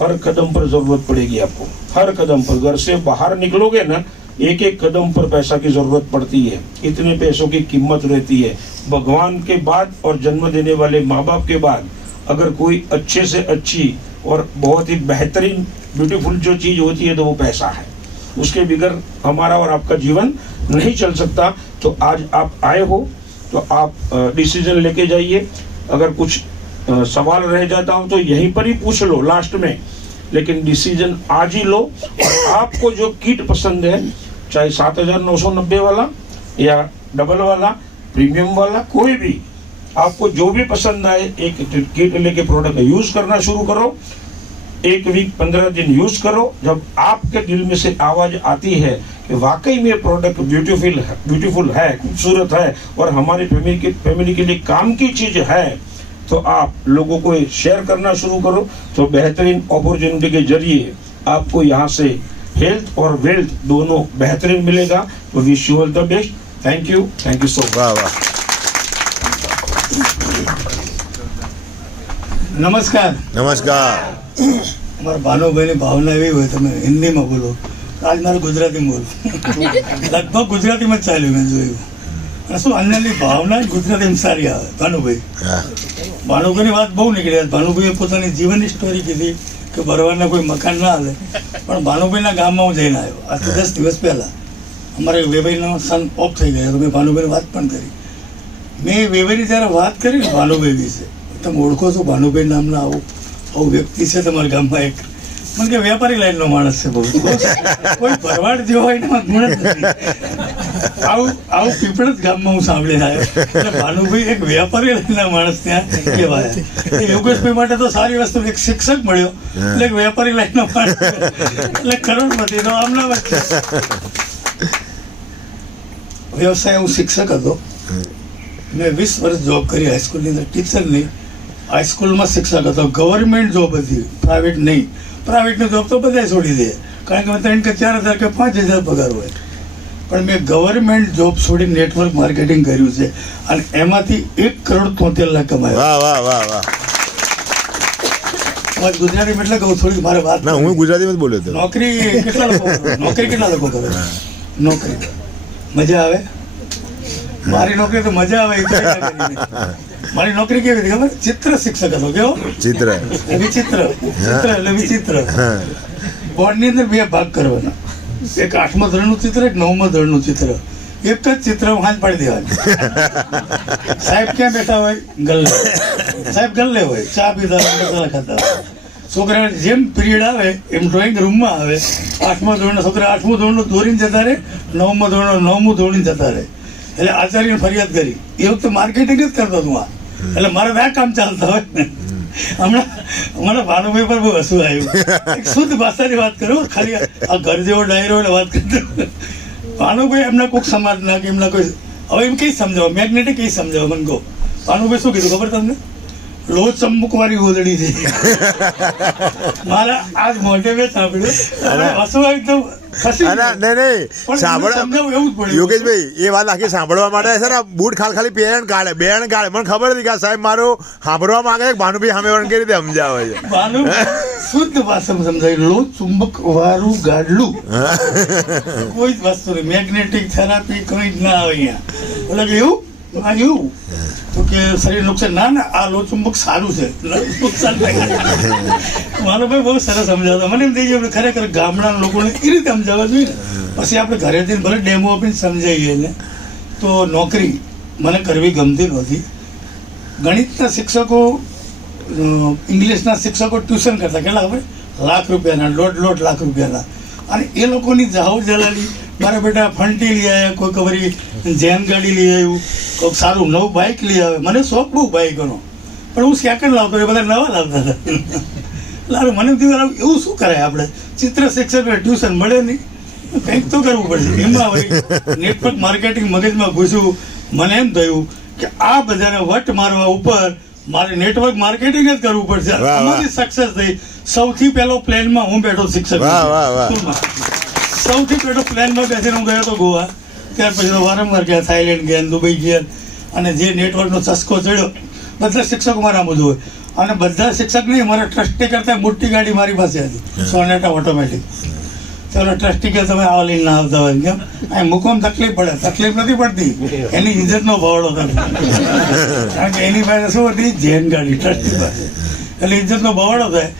हर कदम पर जरूरत पड़ेगी आपको, हर कदम पर। घर से बाहर निकलोगे ना, एक एक कदम पर पैसा की जरूरत पड़ती है। इतने पैसों की कीमत रहती है। भगवान के बाद और जन्म देने वाले माँ बाप के बाद अगर कोई अच्छे से अच्छी और बहुत ही बेहतरीन ब्यूटीफुल जो चीज होती है तो वो पैसा है। उसके बगैर हमारा और आपका जीवन नहीं चल सकता। तो आज आप आए हो तो आप डिसीजन लेके जाइए। अगर कुछ सवाल रह जाता हो तो यहीं पर ही पूछ लो लास्ट में, लेकिन डिसीजन आज ही लो। और आपको जो किट पसंद है, चाहे 7,990 वाला या डबल वाला, प्रीमियम वाला, कोई भी आपको जो भी पसंद आए, एक किट लेके प्रोडक्ट यूज करना शुरू करो। 1 वीक 15 दिन यूज करो। जब आपके दिल में से आवाज आती है कि वाकई में प्रोडक्ट ब्यूटीफुल है, खूबसूरत है और हमारी फैमिली के लिए काम की चीज है, तो आप लोगों को शेयर करना शुरू करो। तो बेहतरीन अपॉर्चुनिटी के जरिए आपको यहाँ से हेल्थ और वेल्थ दोनों बेहतरीन मिलेगा। तो wish you all the best. Thank you so much. નમસ્કાર. અમારા ભાનુભાઈની ભાવના એવી હોય તમે હિન્દીમાં બોલો, આજ મારે ગુજરાતીમાં બોલું. લગભગ ગુજરાતીમાં જ ચાલ્યું મેં જોયું. અને શું અન્યની ભાવના ગુજરાતીમાં સારી આવે. ભાનુભાઈની વાત બહુ નીકળી. ભાનુભાઈએ પોતાની જીવનની સ્ટોરી કીધી કે ભરવાડના કોઈ મકાન ના હાલે, પણ ભાનુભાઈના ગામમાં હું જઈને આવ્યો આજથી 10 દિવસ પહેલાં. અમારે વેવાઈનો સન ઓફ થઈ ગયા તો મેં ભાનુભાઈની વાત પણ કરી. મેં વેવાઈની જ્યારે વાત કરી ને ભાનુભાઈ વિશે, તમે ઓળખો છો ભાનુભાઈ નામના આવું વ્યક્તિ છે તમારા ગામમાં? એક મને કે વેપારી લાઈનનો માણસ છે, બહુ કોઈ ભરવાડ જેવો હોય એમાં ગુણ જ નથી. આવું પીપળજ ગામમાં હું સાંભળી આવ્યો. એટલે ભાનુભાઈ એક વેપારી લાઈનના માણસ ત્યાં કહેવાય. યોગેશભાઈ માટે તો સારી વસ્તુ, એક શિક્ષક મળ્યો એટલે એક વેપારી લાઈનનો માણસ એટલે કરોડપતિ તો આમના વચ્ચે વ્યવસાય. હું શિક્ષક હતો, મેં 20 વર્ષ જોબ કરી હાઈસ્કૂલની અંદર, ટીચરની. હાઈસ્કૂલમાં શિક્ષક હતો, ગવર્મેન્ટ જોબ હતી, પ્રાઇવેટ નહીં. પ્રાઇવેટની જોબ તો બધા છોડી દે, કારણ કે 3 કે 4 હજાર કે 5,000 પગાર હોય. પણ મેં ગવર્મેન્ટ જોબ છોડી નેટવર્ક માર્કેટિંગ કર્યું છે અને એમાંથી 1,73,00,000 કમાયા. વાહ વાહ વાહ વાહ. ગુજરાતીમાં એટલે કહું થોડી મારે વાત. ના, હું ગુજરાતીમાં જ બોલ્યો હતો. નોકરી કેટલા લોકો કરે? નોકરી મજા આવે? મારી નોકરી તો મજા આવે. મારી નોકરી કેવી હતી ખબર? ચિત્ર શિક્ષક હતો. કેવો? ચિત્ર એટલે વિચિત્ર. બોર્ડની અંદર 2 ભાગ કરવાના, એક 8મા ધોરણનું ચિત્ર, એક 9મા ધોરણનું ચિત્ર. એક જ ચિત્ર હાથ પાડી દેવાની. સાહેબ ક્યાં બેઠા હોય? ગલ્લે. સાહેબ ગલ્લે હોય, ચા પીતા મસાલા ખાતા હોય. છોકરા જેમ પીરિયડ આવે એમ ડ્રોઈંગ રૂમમાં આવે. 8મા ધોરણના છોકરા 8મું ધોરણનું દોરીને જતા રહે, 9મા ધોરણનું 9મું દોરીને જતા રહે. એટલે આચાર્યને ફરિયાદ કરી. એ વખતે માર્કેટિંગ જ કરતો હતું આ. એટલે મારે આ કામ ચાલતા હોય ને. હમણાં ભાનુભાઈ પર બહુ હસવું આવ્યું. એક શુદ્ધ ભાષાની વાત કરું, ખાલી આ ઘર જેવો ડાયરો એટલે વાત કરતો. ભાનુભાઈ એમના કોઈક સમાજના કે એમના કોઈ, હવે એમ કઈ સમજાવો, મેગ્નેટિક કઈ સમજાવો મને કહો. ભાનુભાઈ શું કીધું ખબર તમને? લો ચંબુક વાળી ગોદડી છે. મારા આજ મોઢે મેં સાંભળ્યું, હસવું આવ્યું તો યોગેશભાઈ, એ વાત આખી સાંભળવા માટે છે ને બૂટ ખાલી બેન કાઢે. મને ખબર હતી કે સાહેબ મારું સાંભળવા માંગે છે, ભાનુભાઈ સામે વળન કરી રીતે સમજાવે છે. શુદ્ધ ભાષામાં સમજાય. લો ચુંબક વાળું ગાડલું કોઈ જ વસ્તુ નહીં. મેગ્નેટિક થેરાપી કોઈ જ ના આવે અહીંયા. એટલે એવું તો કે શરીર નુકસાન ના, આ લો ચુંબક સારું છે, નુકસાન મારો ભાઈ બહુ સરસ સમજાવતા. મને એમ થઈ ગયું ખરેખર ગામડાના લોકોને એ રીતે સમજાવવા જોઈએ ને. પછી આપણે ઘરે જઈને ભલે ડેમો આપીને સમજાવીએ ને. તો નોકરી મને કરવી ગમતી નહોતી. ગણિતના શિક્ષકો, ઇંગ્લિશના શિક્ષકો ટ્યુશન કરતા. કેટલા ખબર? ₹1,00,000, 1.5 લાખ રૂપિયાના. અને એ લોકોની જાહો જલાલી. મારા બેટા ફંટી લઈ આવ્યા, કોઈ ખબરી જેન ગાડી લઈ આવ્યું, કોઈક સારું નવું બાઇક લઈ આવે. મને શોખ બહુ બાઇકોનો, પણ હું સેકન્ડ લાવતો, એ બધા નવા લાવતા હતા. લારું મને થયું એવું શું કરાય આપણે? ચિત્ર શિક્ષક ટ્યુશન મળે નહીં, કંઈક તો કરવું પડશે. એમાં નેટવર્ક માર્કેટિંગ મગજમાં ઘૂસ્યું. મને એમ થયું કે આ બધાને વટ મારવા ઉપર મારે નેટવર્ક માર્કેટિંગ જ કરવું પડશે. સક્સેસ થઈ. સૌથી પહેલો પ્લેનમાં હું બેઠો શિક્ષક. સૌથી પહેલો પ્લેનમાં બેસીને હું ગયો હતો ગોવા. ત્યાર પછી તો વારંવાર ગયા, થાઈલેન્ડ ગયા, દુબઈ ગયા. અને જે નેટવર્કનો ચસ્કો ચડ્યો, બધા શિક્ષકો મારા બધું હોય. અને બધા શિક્ષક નહીં, મારા ટ્રસ્ટી કરતા મોટી ગાડી મારી પાસે હતી, સોનેટા ઓટોમેટિક. ચાલો ટ્રસ્ટી કે તમે આવા લઈને ના આવતા હોય. કેમ? અહીં મૂકવામાં તકલીફ પડે. તકલીફ નથી પડતી, એની ઇજ્જતનો ભવાડો થતો. કારણ કે એની પાસે શું હતી? જેન ગાડી ટ્રસ્ટી પાસે. એટલે ઇજ્જતનો ભવાડો થાય.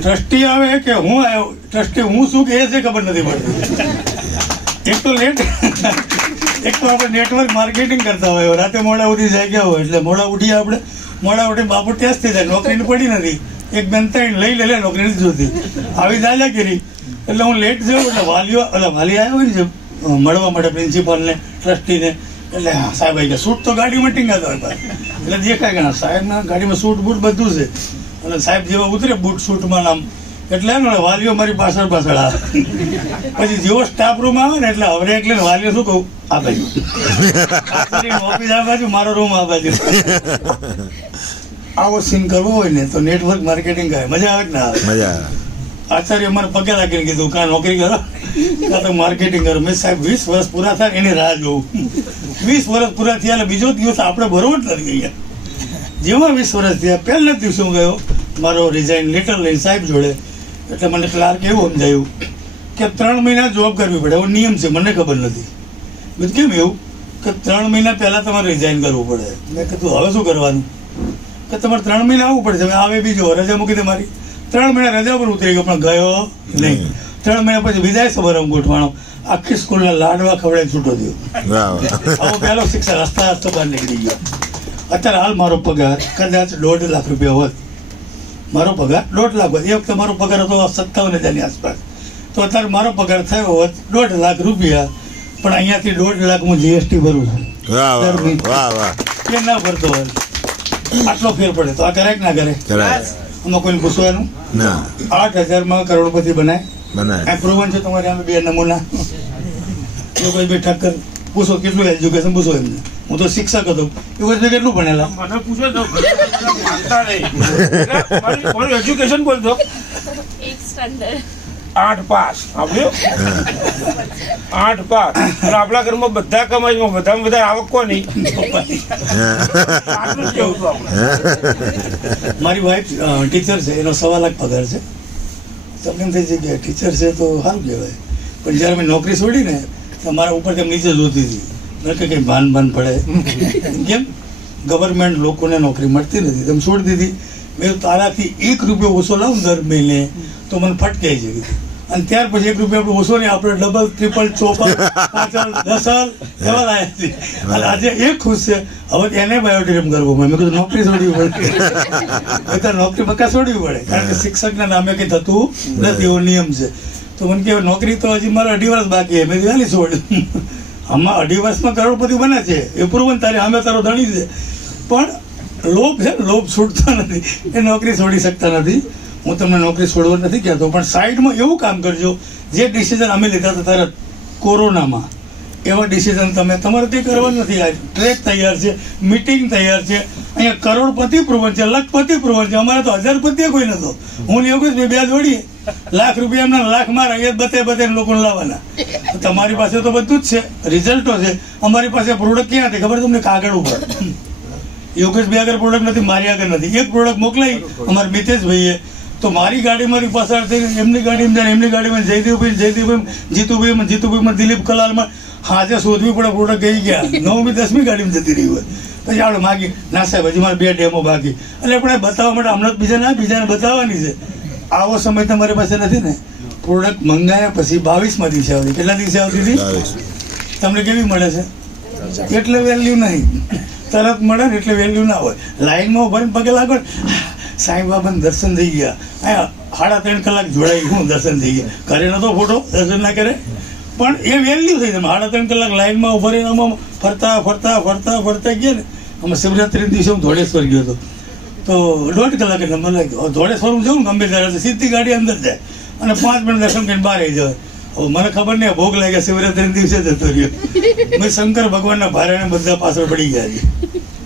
ટ્રસ્ટી આવે કે હું આવ્યો, ટ્રસ્ટી હું શું કે છે ખબર નથી પડતી. એક તો આપણે નેટવર્ક માર્કેટિંગ કરતા હોય, રાતે મોડા ઉઠી જાગ્યા હોય એટલે મોડા ઉઠીએ આપણે. મોડા ઉઠી બાપુ ટેસ્ટ થઈ જાય, નોકરીની પડી નથી. એક બેન લઈ લે, નોકરી નથી જોતી. આવી દાલ્યા કરી એટલે હું લેટ જાઉં. એટલે વાલી આવ્યા હોય ને મળવા માટે પ્રિન્સિપાલને, ટ્રસ્ટીને. એટલે હા સાહેબ આવી ગયા. શૂટ તો ગાડીમાં ટીંગાતા હોય. એટલે દેખાય કે સાહેબના ગાડીમાં શૂટ બૂટ બધું છે. અને સાહેબ જેવા ઉતરે બૂટ શૂટમાં નામ, એટલે વાલીઓ મારી પાછળ આવે. પછી જેવો સ્ટાફ રૂમ આવે ને એટલે હવે એટલે વાલીઓ શું કહું, આ બાજુ ઓફિસ આ બાજુ, મારો રૂમ આ બાજુ. આવો સીન કરવો હોય ને તો નેટવર્ક માર્કેટિંગ કરે. મજા આવે કે ના આવે? મજા આવે. આચાર્ય મને પગે લાગીને કીધું કાં નોકરી કરો કાં તો માર્કેટિંગ કરો. મેં સાહેબ 20 વર્ષ પૂરા થાય એની રાહ જોઉં. 20 વર્ષ પૂરા થયા એટલે બીજો દિવસ આપણે બરોબર નથી ગયા. જેવા 20 વર્ષ થયા પહેલા દિવસે હું ગયો મારો રિઝાઇન લેટર લઈને સાહેબ જોડે. એટલે મને ક્લાર્ક એવું સમજાયું કે 3 મહિના જોબ કરવી પડે, એવો નિયમ છે. મને ખબર નથી. મેં કેમ એવું? કે 3 મહિના પહેલા તમારે રિઝાઇન કરવું પડે. મેં કીધું હવે શું કરવાનું? કે તમારે 3 મહિના આવવું પડશે. આવે બીજો રજા મૂકી દે મારી. 3 મહિના રજા પર ઉતરી ગયો પણ ગયો નહીં. 3 મહિના પછી વિદાય સમારંભ ગોઠવાનો. આખી સ્કૂલના લાડવા ખવડાવી છૂટો થયો. આવો પહેલો શિક્ષક હસતા હસતા બહાર નીકળી ગયો. અત્યારે હાલ મારો પગાર કદાચ 1.5 લાખ રૂપિયા હોત. મારો પગાર 1.5 લાખ હોત. એ વખતે મારો પગાર હતો 57,000ની આસપાસ. તો અત્યારે મારો પગાર થયો હોત 1.5 લાખ રૂપિયા. પણ અહીંયાથી 1.5 લાખ હું જીએસટી ભરું છું. કે ના ભરતો હોય આટલો ફેર પડે તો આ કરે કે ના કરે? આમાં કોઈને પૂછવાનું 8,000 કરોડપતિ બનાય. આ પ્રૂવન છે તમારે આમે 2 નમૂના. જો કોઈ બે ઠક્કર પૂછો કેટલું એજ્યુકેશન પૂછો એમને. હું તો શિક્ષક હતો. એ કેટલું ભણેલા? મને પૂછો તો માનતા નહીં. મારું એજ્યુકેશન બોલતો 8 પાસ. આવ્યો 8 પાસ. અને આપણા ઘરમાં બધા કમાઈમાં વધારે વધારે આવક કોની? મારી વાઈફ ટીચર છે, એનો 1.25 લાખ પગાર છે. તમને થઈ છે કે ટીચર છે તો સારું કહેવાય, પણ જ્યારે મેં નોકરી છોડી ને તો મારા ઉપર તેમ નીચે જોતી હતી. મેં કે કંઈ ભાન પડે કેમ ગવર્મેન્ટ લોકોને નોકરી મળતી નથી, તમે છોડી દીધી. મેં તારાથી 1 રૂપિયો ઓછો લાવું દર મહિને તો મને ફટકાઈ જવી. અને ત્યાર પછી 1 રૂપિયા આપણે ઓછો નહીં, આપણે ડબલ ટ્રિપલ ચોપલ 5 10 એવા લાયા છે. અને આજે એ ખુશ છે. હવે એને બાયોટેરિયમ કરવો મેં કીધું નોકરી છોડવી પડે. નોકરી પક્કા છોડવી પડે, કારણ કે શિક્ષકના નામે કંઈ થતું નથી, એવો નિયમ છે. તો મને કહેવાય નોકરી તો હજી મારા 2.5 વર્ષ બાકી. મેં વહેલી છોડી. આમાં 2.5 વર્ષમાં કરોડપતિ બને છે એ પૂર્વન તારી સામે તારો ધણી છે. પણ લોભ છે, લોભ છૂટતો નથી. એ નોકરી છોડી શકતા નથી. હું તમને નોકરી છોડવા નથી કહેતો, પણ સાઈડમાં એવું કામ કરજો જે ડિસિઝન અમે લીધા હતા તરત કોરોનામાં, એવા ડિસિઝન તમારે તે કરવાનું નથી. આ ટ્રેક તૈયાર છે, મીટિંગ તૈયાર છે. અહીંયા કરોડપતિ પ્રુવન છે, લખપતિ પ્રુવન છે. અમારે તો 1000પતિ કોઈ નતો. હું યોગેશ બે જોડીએ લાખ રૂપિયા એમના લાખ મારા એ બતે લોકોને લાવવાના. તમારી પાસે તો બધું જ છે, રિઝલ્ટો છે. અમારી પાસે પ્રોડક્ટ ક્યાં હતી ખબર તમને? કાગળ ઉપર. યોગેશ બે આગળ પ્રોડક્ટ નથી, મારી આગળ નથી. એક પ્રોડક્ટ મોકલાઈ અમારા મિતેશભાઈએ, તો મારી ગાડીમાંથી પસાર થઈને એમની ગાડીમાં જાય, એમની ગાડીમાં જયદીપભાઈ જીતુભાઈમાં દિલીપ કલાલમાં હાજર શોધવી પડે. પ્રોડક્ટ ગઈ ગયા 9મી 10મી ગાડીમાં જતી રહી હોય. પછી આપણે માગી ના સાહેબ હજી મારે 2 ડેમો બાકી. એટલે આપણે બતાવવા માટે હમણાં બીજાને બતાવવાની છે. આવો સમય તમારી પાસે નથી ને. પ્રોડક્ટ મંગાયા પછી 22મા દિવસે આવતી. કેટલા દિવસે આવતી હતી? તમને કેવી મળે છે? એટલે વેલ્યુ નહીં. તરત મળે ને એટલે વેલ્યુ ના હોય. લાઈનમાં ઉભા પગે લાગો, સાંઈ બાબાને દર્શન થઈ ગયા. અહીંયા 3.5 કલાક જોડાઈ હું દર્શન થઈ ગયા. કરે નતો ફોટો, દર્શન ના કરે, પણ એ વેલ્યુ થઈ. તમે 3.5 કલાક લાઈનમાં ઉભા રહીને આમાં ફરતા ગયા ને. આમાં શિવરાત્રી દિવસે હું ધોળેશ્વર ગયો હતો, તો 1.5 કલાક એટલે મને લાગ્યો ધોળેશ્વર હું જાઉં ને ગમે ત્યારે સીધી ગાડી અંદર જાય અને 5 મિનિટ દર્શન કરીને બહાર આવી જાય. હવે મને ખબર નહીં ભોગ લાગ્યા શિવરાત્રી દિવસે જતો રહ્યો. મેં શંકર ભગવાનના ભારે બધા પાછળ પડી ગયા છે,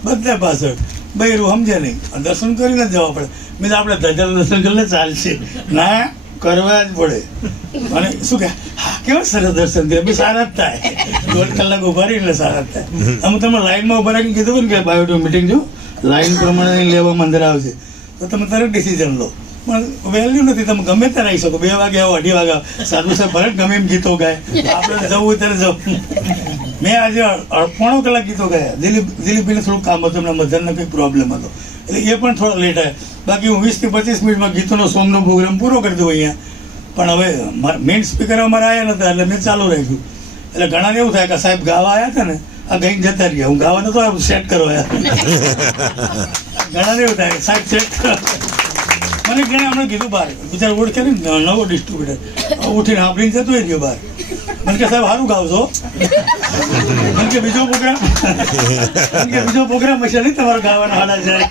બધા પાછળ. બૈરું સમજે નહીં, દર્શન કરીને જ જવા પડે. મેં આપણે ધજા દર્શન કરીને ચાલશે ના કરવા જ પડે. અને શું કે કેવા સરસ દર્શન થયા, બી સારા જ થાય. 1.5 કલાક ઉભા રહી એટલે સારા જ થાય. અમે તમે લાઈનમાં ઉભા રાખીને કીધું ને કે બાયોટો મિટિંગ જો લાઈન પ્રમાણે લેવામાં અંદર આવશે તો તમે તરત ડિસિઝન લો. પણ વેલ્યુ નથી. તમે ગમે ત્યારે આવી શકો. 2 વાગે આવો, 2:30 વાગે સાધુ સાહેબ ભલે ગમે એમ ગીતો ગાય. આપણે જવું હોય ત્યારે જવું. મેં આજે 1.5 કલાક ગીતો ગાયા. દિલીપભાઈને થોડું કામ હતું, એમના મધરને કંઈક પ્રોબ્લેમ હતો એટલે એ પણ થોડા લેટ આવ્યા. બાકી હું 20 થી 25 મિનિટમાં ગીતોનો સોંગનો પ્રોગ્રામ પૂરો કરી દઉં અહીંયા. પણ હવે મેઇન સ્પીકર અમારે આવ્યા નતા એટલે મેં ચાલુ રાખ્યું. એટલે ઘણાને એવું થાય કે સાહેબ ગાવા આવ્યા હતા ને, આ ગઈને જતા રહ્યા. હું ગાવા નતો સેટ કરવા. ઘણાને એવું થાય સાહેબ સેટ કરો. મને ઘણા હમણાં કીધું બહાર બિચારા ઓળખે ને નવો ડિસ્ટ્રીબ્યુટર ઉઠીને સાંભળીને જતો એ રહ્યો બહાર. મને કે સાહેબ સારું ગાવશો. મને કે બીજો પ્રોગ્રામ હશે નહીં તમારો ગાવાનો 4:30.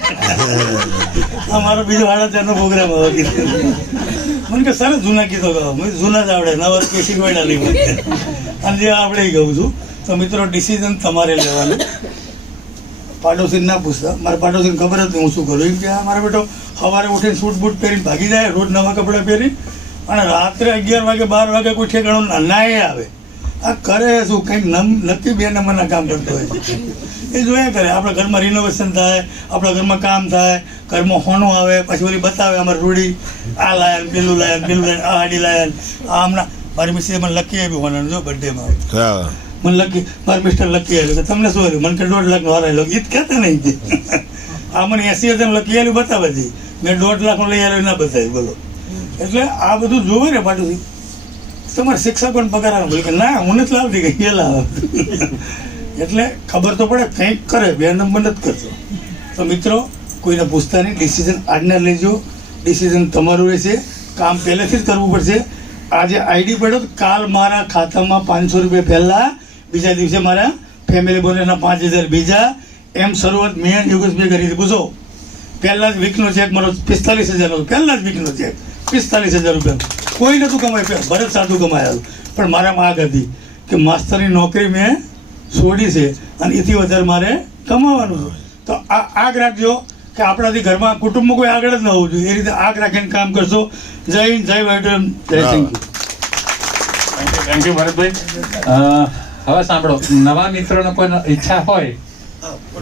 અમારો બીજો 4:30નો પ્રોગ્રામ હવે કીધું. મને કે સરસ જૂના ગીતો ગાવ. મેં જૂના જ આવડે, નવા કે શીખવાડ્યા નહીં મને. અને જે આપણે ગાઉં છું. તો મિત્રો ડિસિઝન તમારે લેવાનું. પાડોશીને ના પૂછતા. મારા પાડોશીને ખબર હતી હું શું કરું. એમ કે મારો બેટો સવારે ઉઠીને સૂટ બૂટ પહેરીને ભાગી જાય, રોજ નવા કપડાં પહેરી, અને રાત્રે 11 વાગે 12 વાગે કોઈ ઠેકાણું ના આવે. આ કરે શું કંઈક નક્કી 2 નંબરના કામ કરતો હોય છે. એ જોયા કરે. આપણા ઘરમાં રિનોવેશન થાય, આપણા ઘરમાં કામ થાય, ઘરમાં હોનું આવે, પછી ઓલી બતાવે અમારે રૂડી આ લાયન પેલું લાયન આ હાડી લાયન. આ હમણાં મારી મિસ્સી મને લકી આવી હોનાનું જો બર્થડેમાં મને લકી મારા મિસ્ટર લકી આવ્યું. તમને શું આવ્યું? મને કે 1.5 લાખનો હાર એ જ કહેતા નહીં કે આ મને 80,000 લકી આવ્યું બતાવે છે. મેં 1.5 લાખનો લઈ આવ્યો ના બતાવ્યું. બોલો. એટલે આ બધું જોવે ને પાટુથી. તમારે શિક્ષકોને પગાર આવે બોલે કે ના હું નથી લાવતી કંઈ ગયેલા. એટલે ખબર તો પડે કંઈક કરે, 2 નંબર નથી કરતો. તો મિત્રો કોઈને પૂછતા નહીં, ડિસિઝન આજના લેજો. ડિસિઝન તમારું રહેશે. કામ પહેલેથી જ કરવું પડશે. આજે આઈડી પડ્યો કાલ મારા ખાતામાં 500 રૂપિયા પહેલાં બીજા દિવસે મારા ફેમિલી બોનસના 5,000 બીજા. એમ શરૂઆત મેં યોગેશભાઈ કરી હતી. પૂછો, પહેલા જ વીકનો ચેક મારો 45,000 હતો. પહેલા જ વીકનો ચેક 45,000 રૂપિયા. કોઈ નહોતું કમાયું, ભરત સાધુ કમાયેલું. પણ મારામાં આગ હતી કે માસ્તરની નોકરી મેં છોડી છે અને એથી વધારે મારે કમાવાનું છે. તો આ આગ રાખજો કે આપણાથી ઘરમાં કુટુંબમાં કોઈ આગળ જ ન હોવું જોઈએ. એ રીતે આગ રાખીને કામ કરશો. જય હિન્દ, જય વાઇડમ, જય thank you. Thank you Bharatbhai. હવે સાંભળો, નવા મિત્રોને કોઈ ઈચ્છા હોય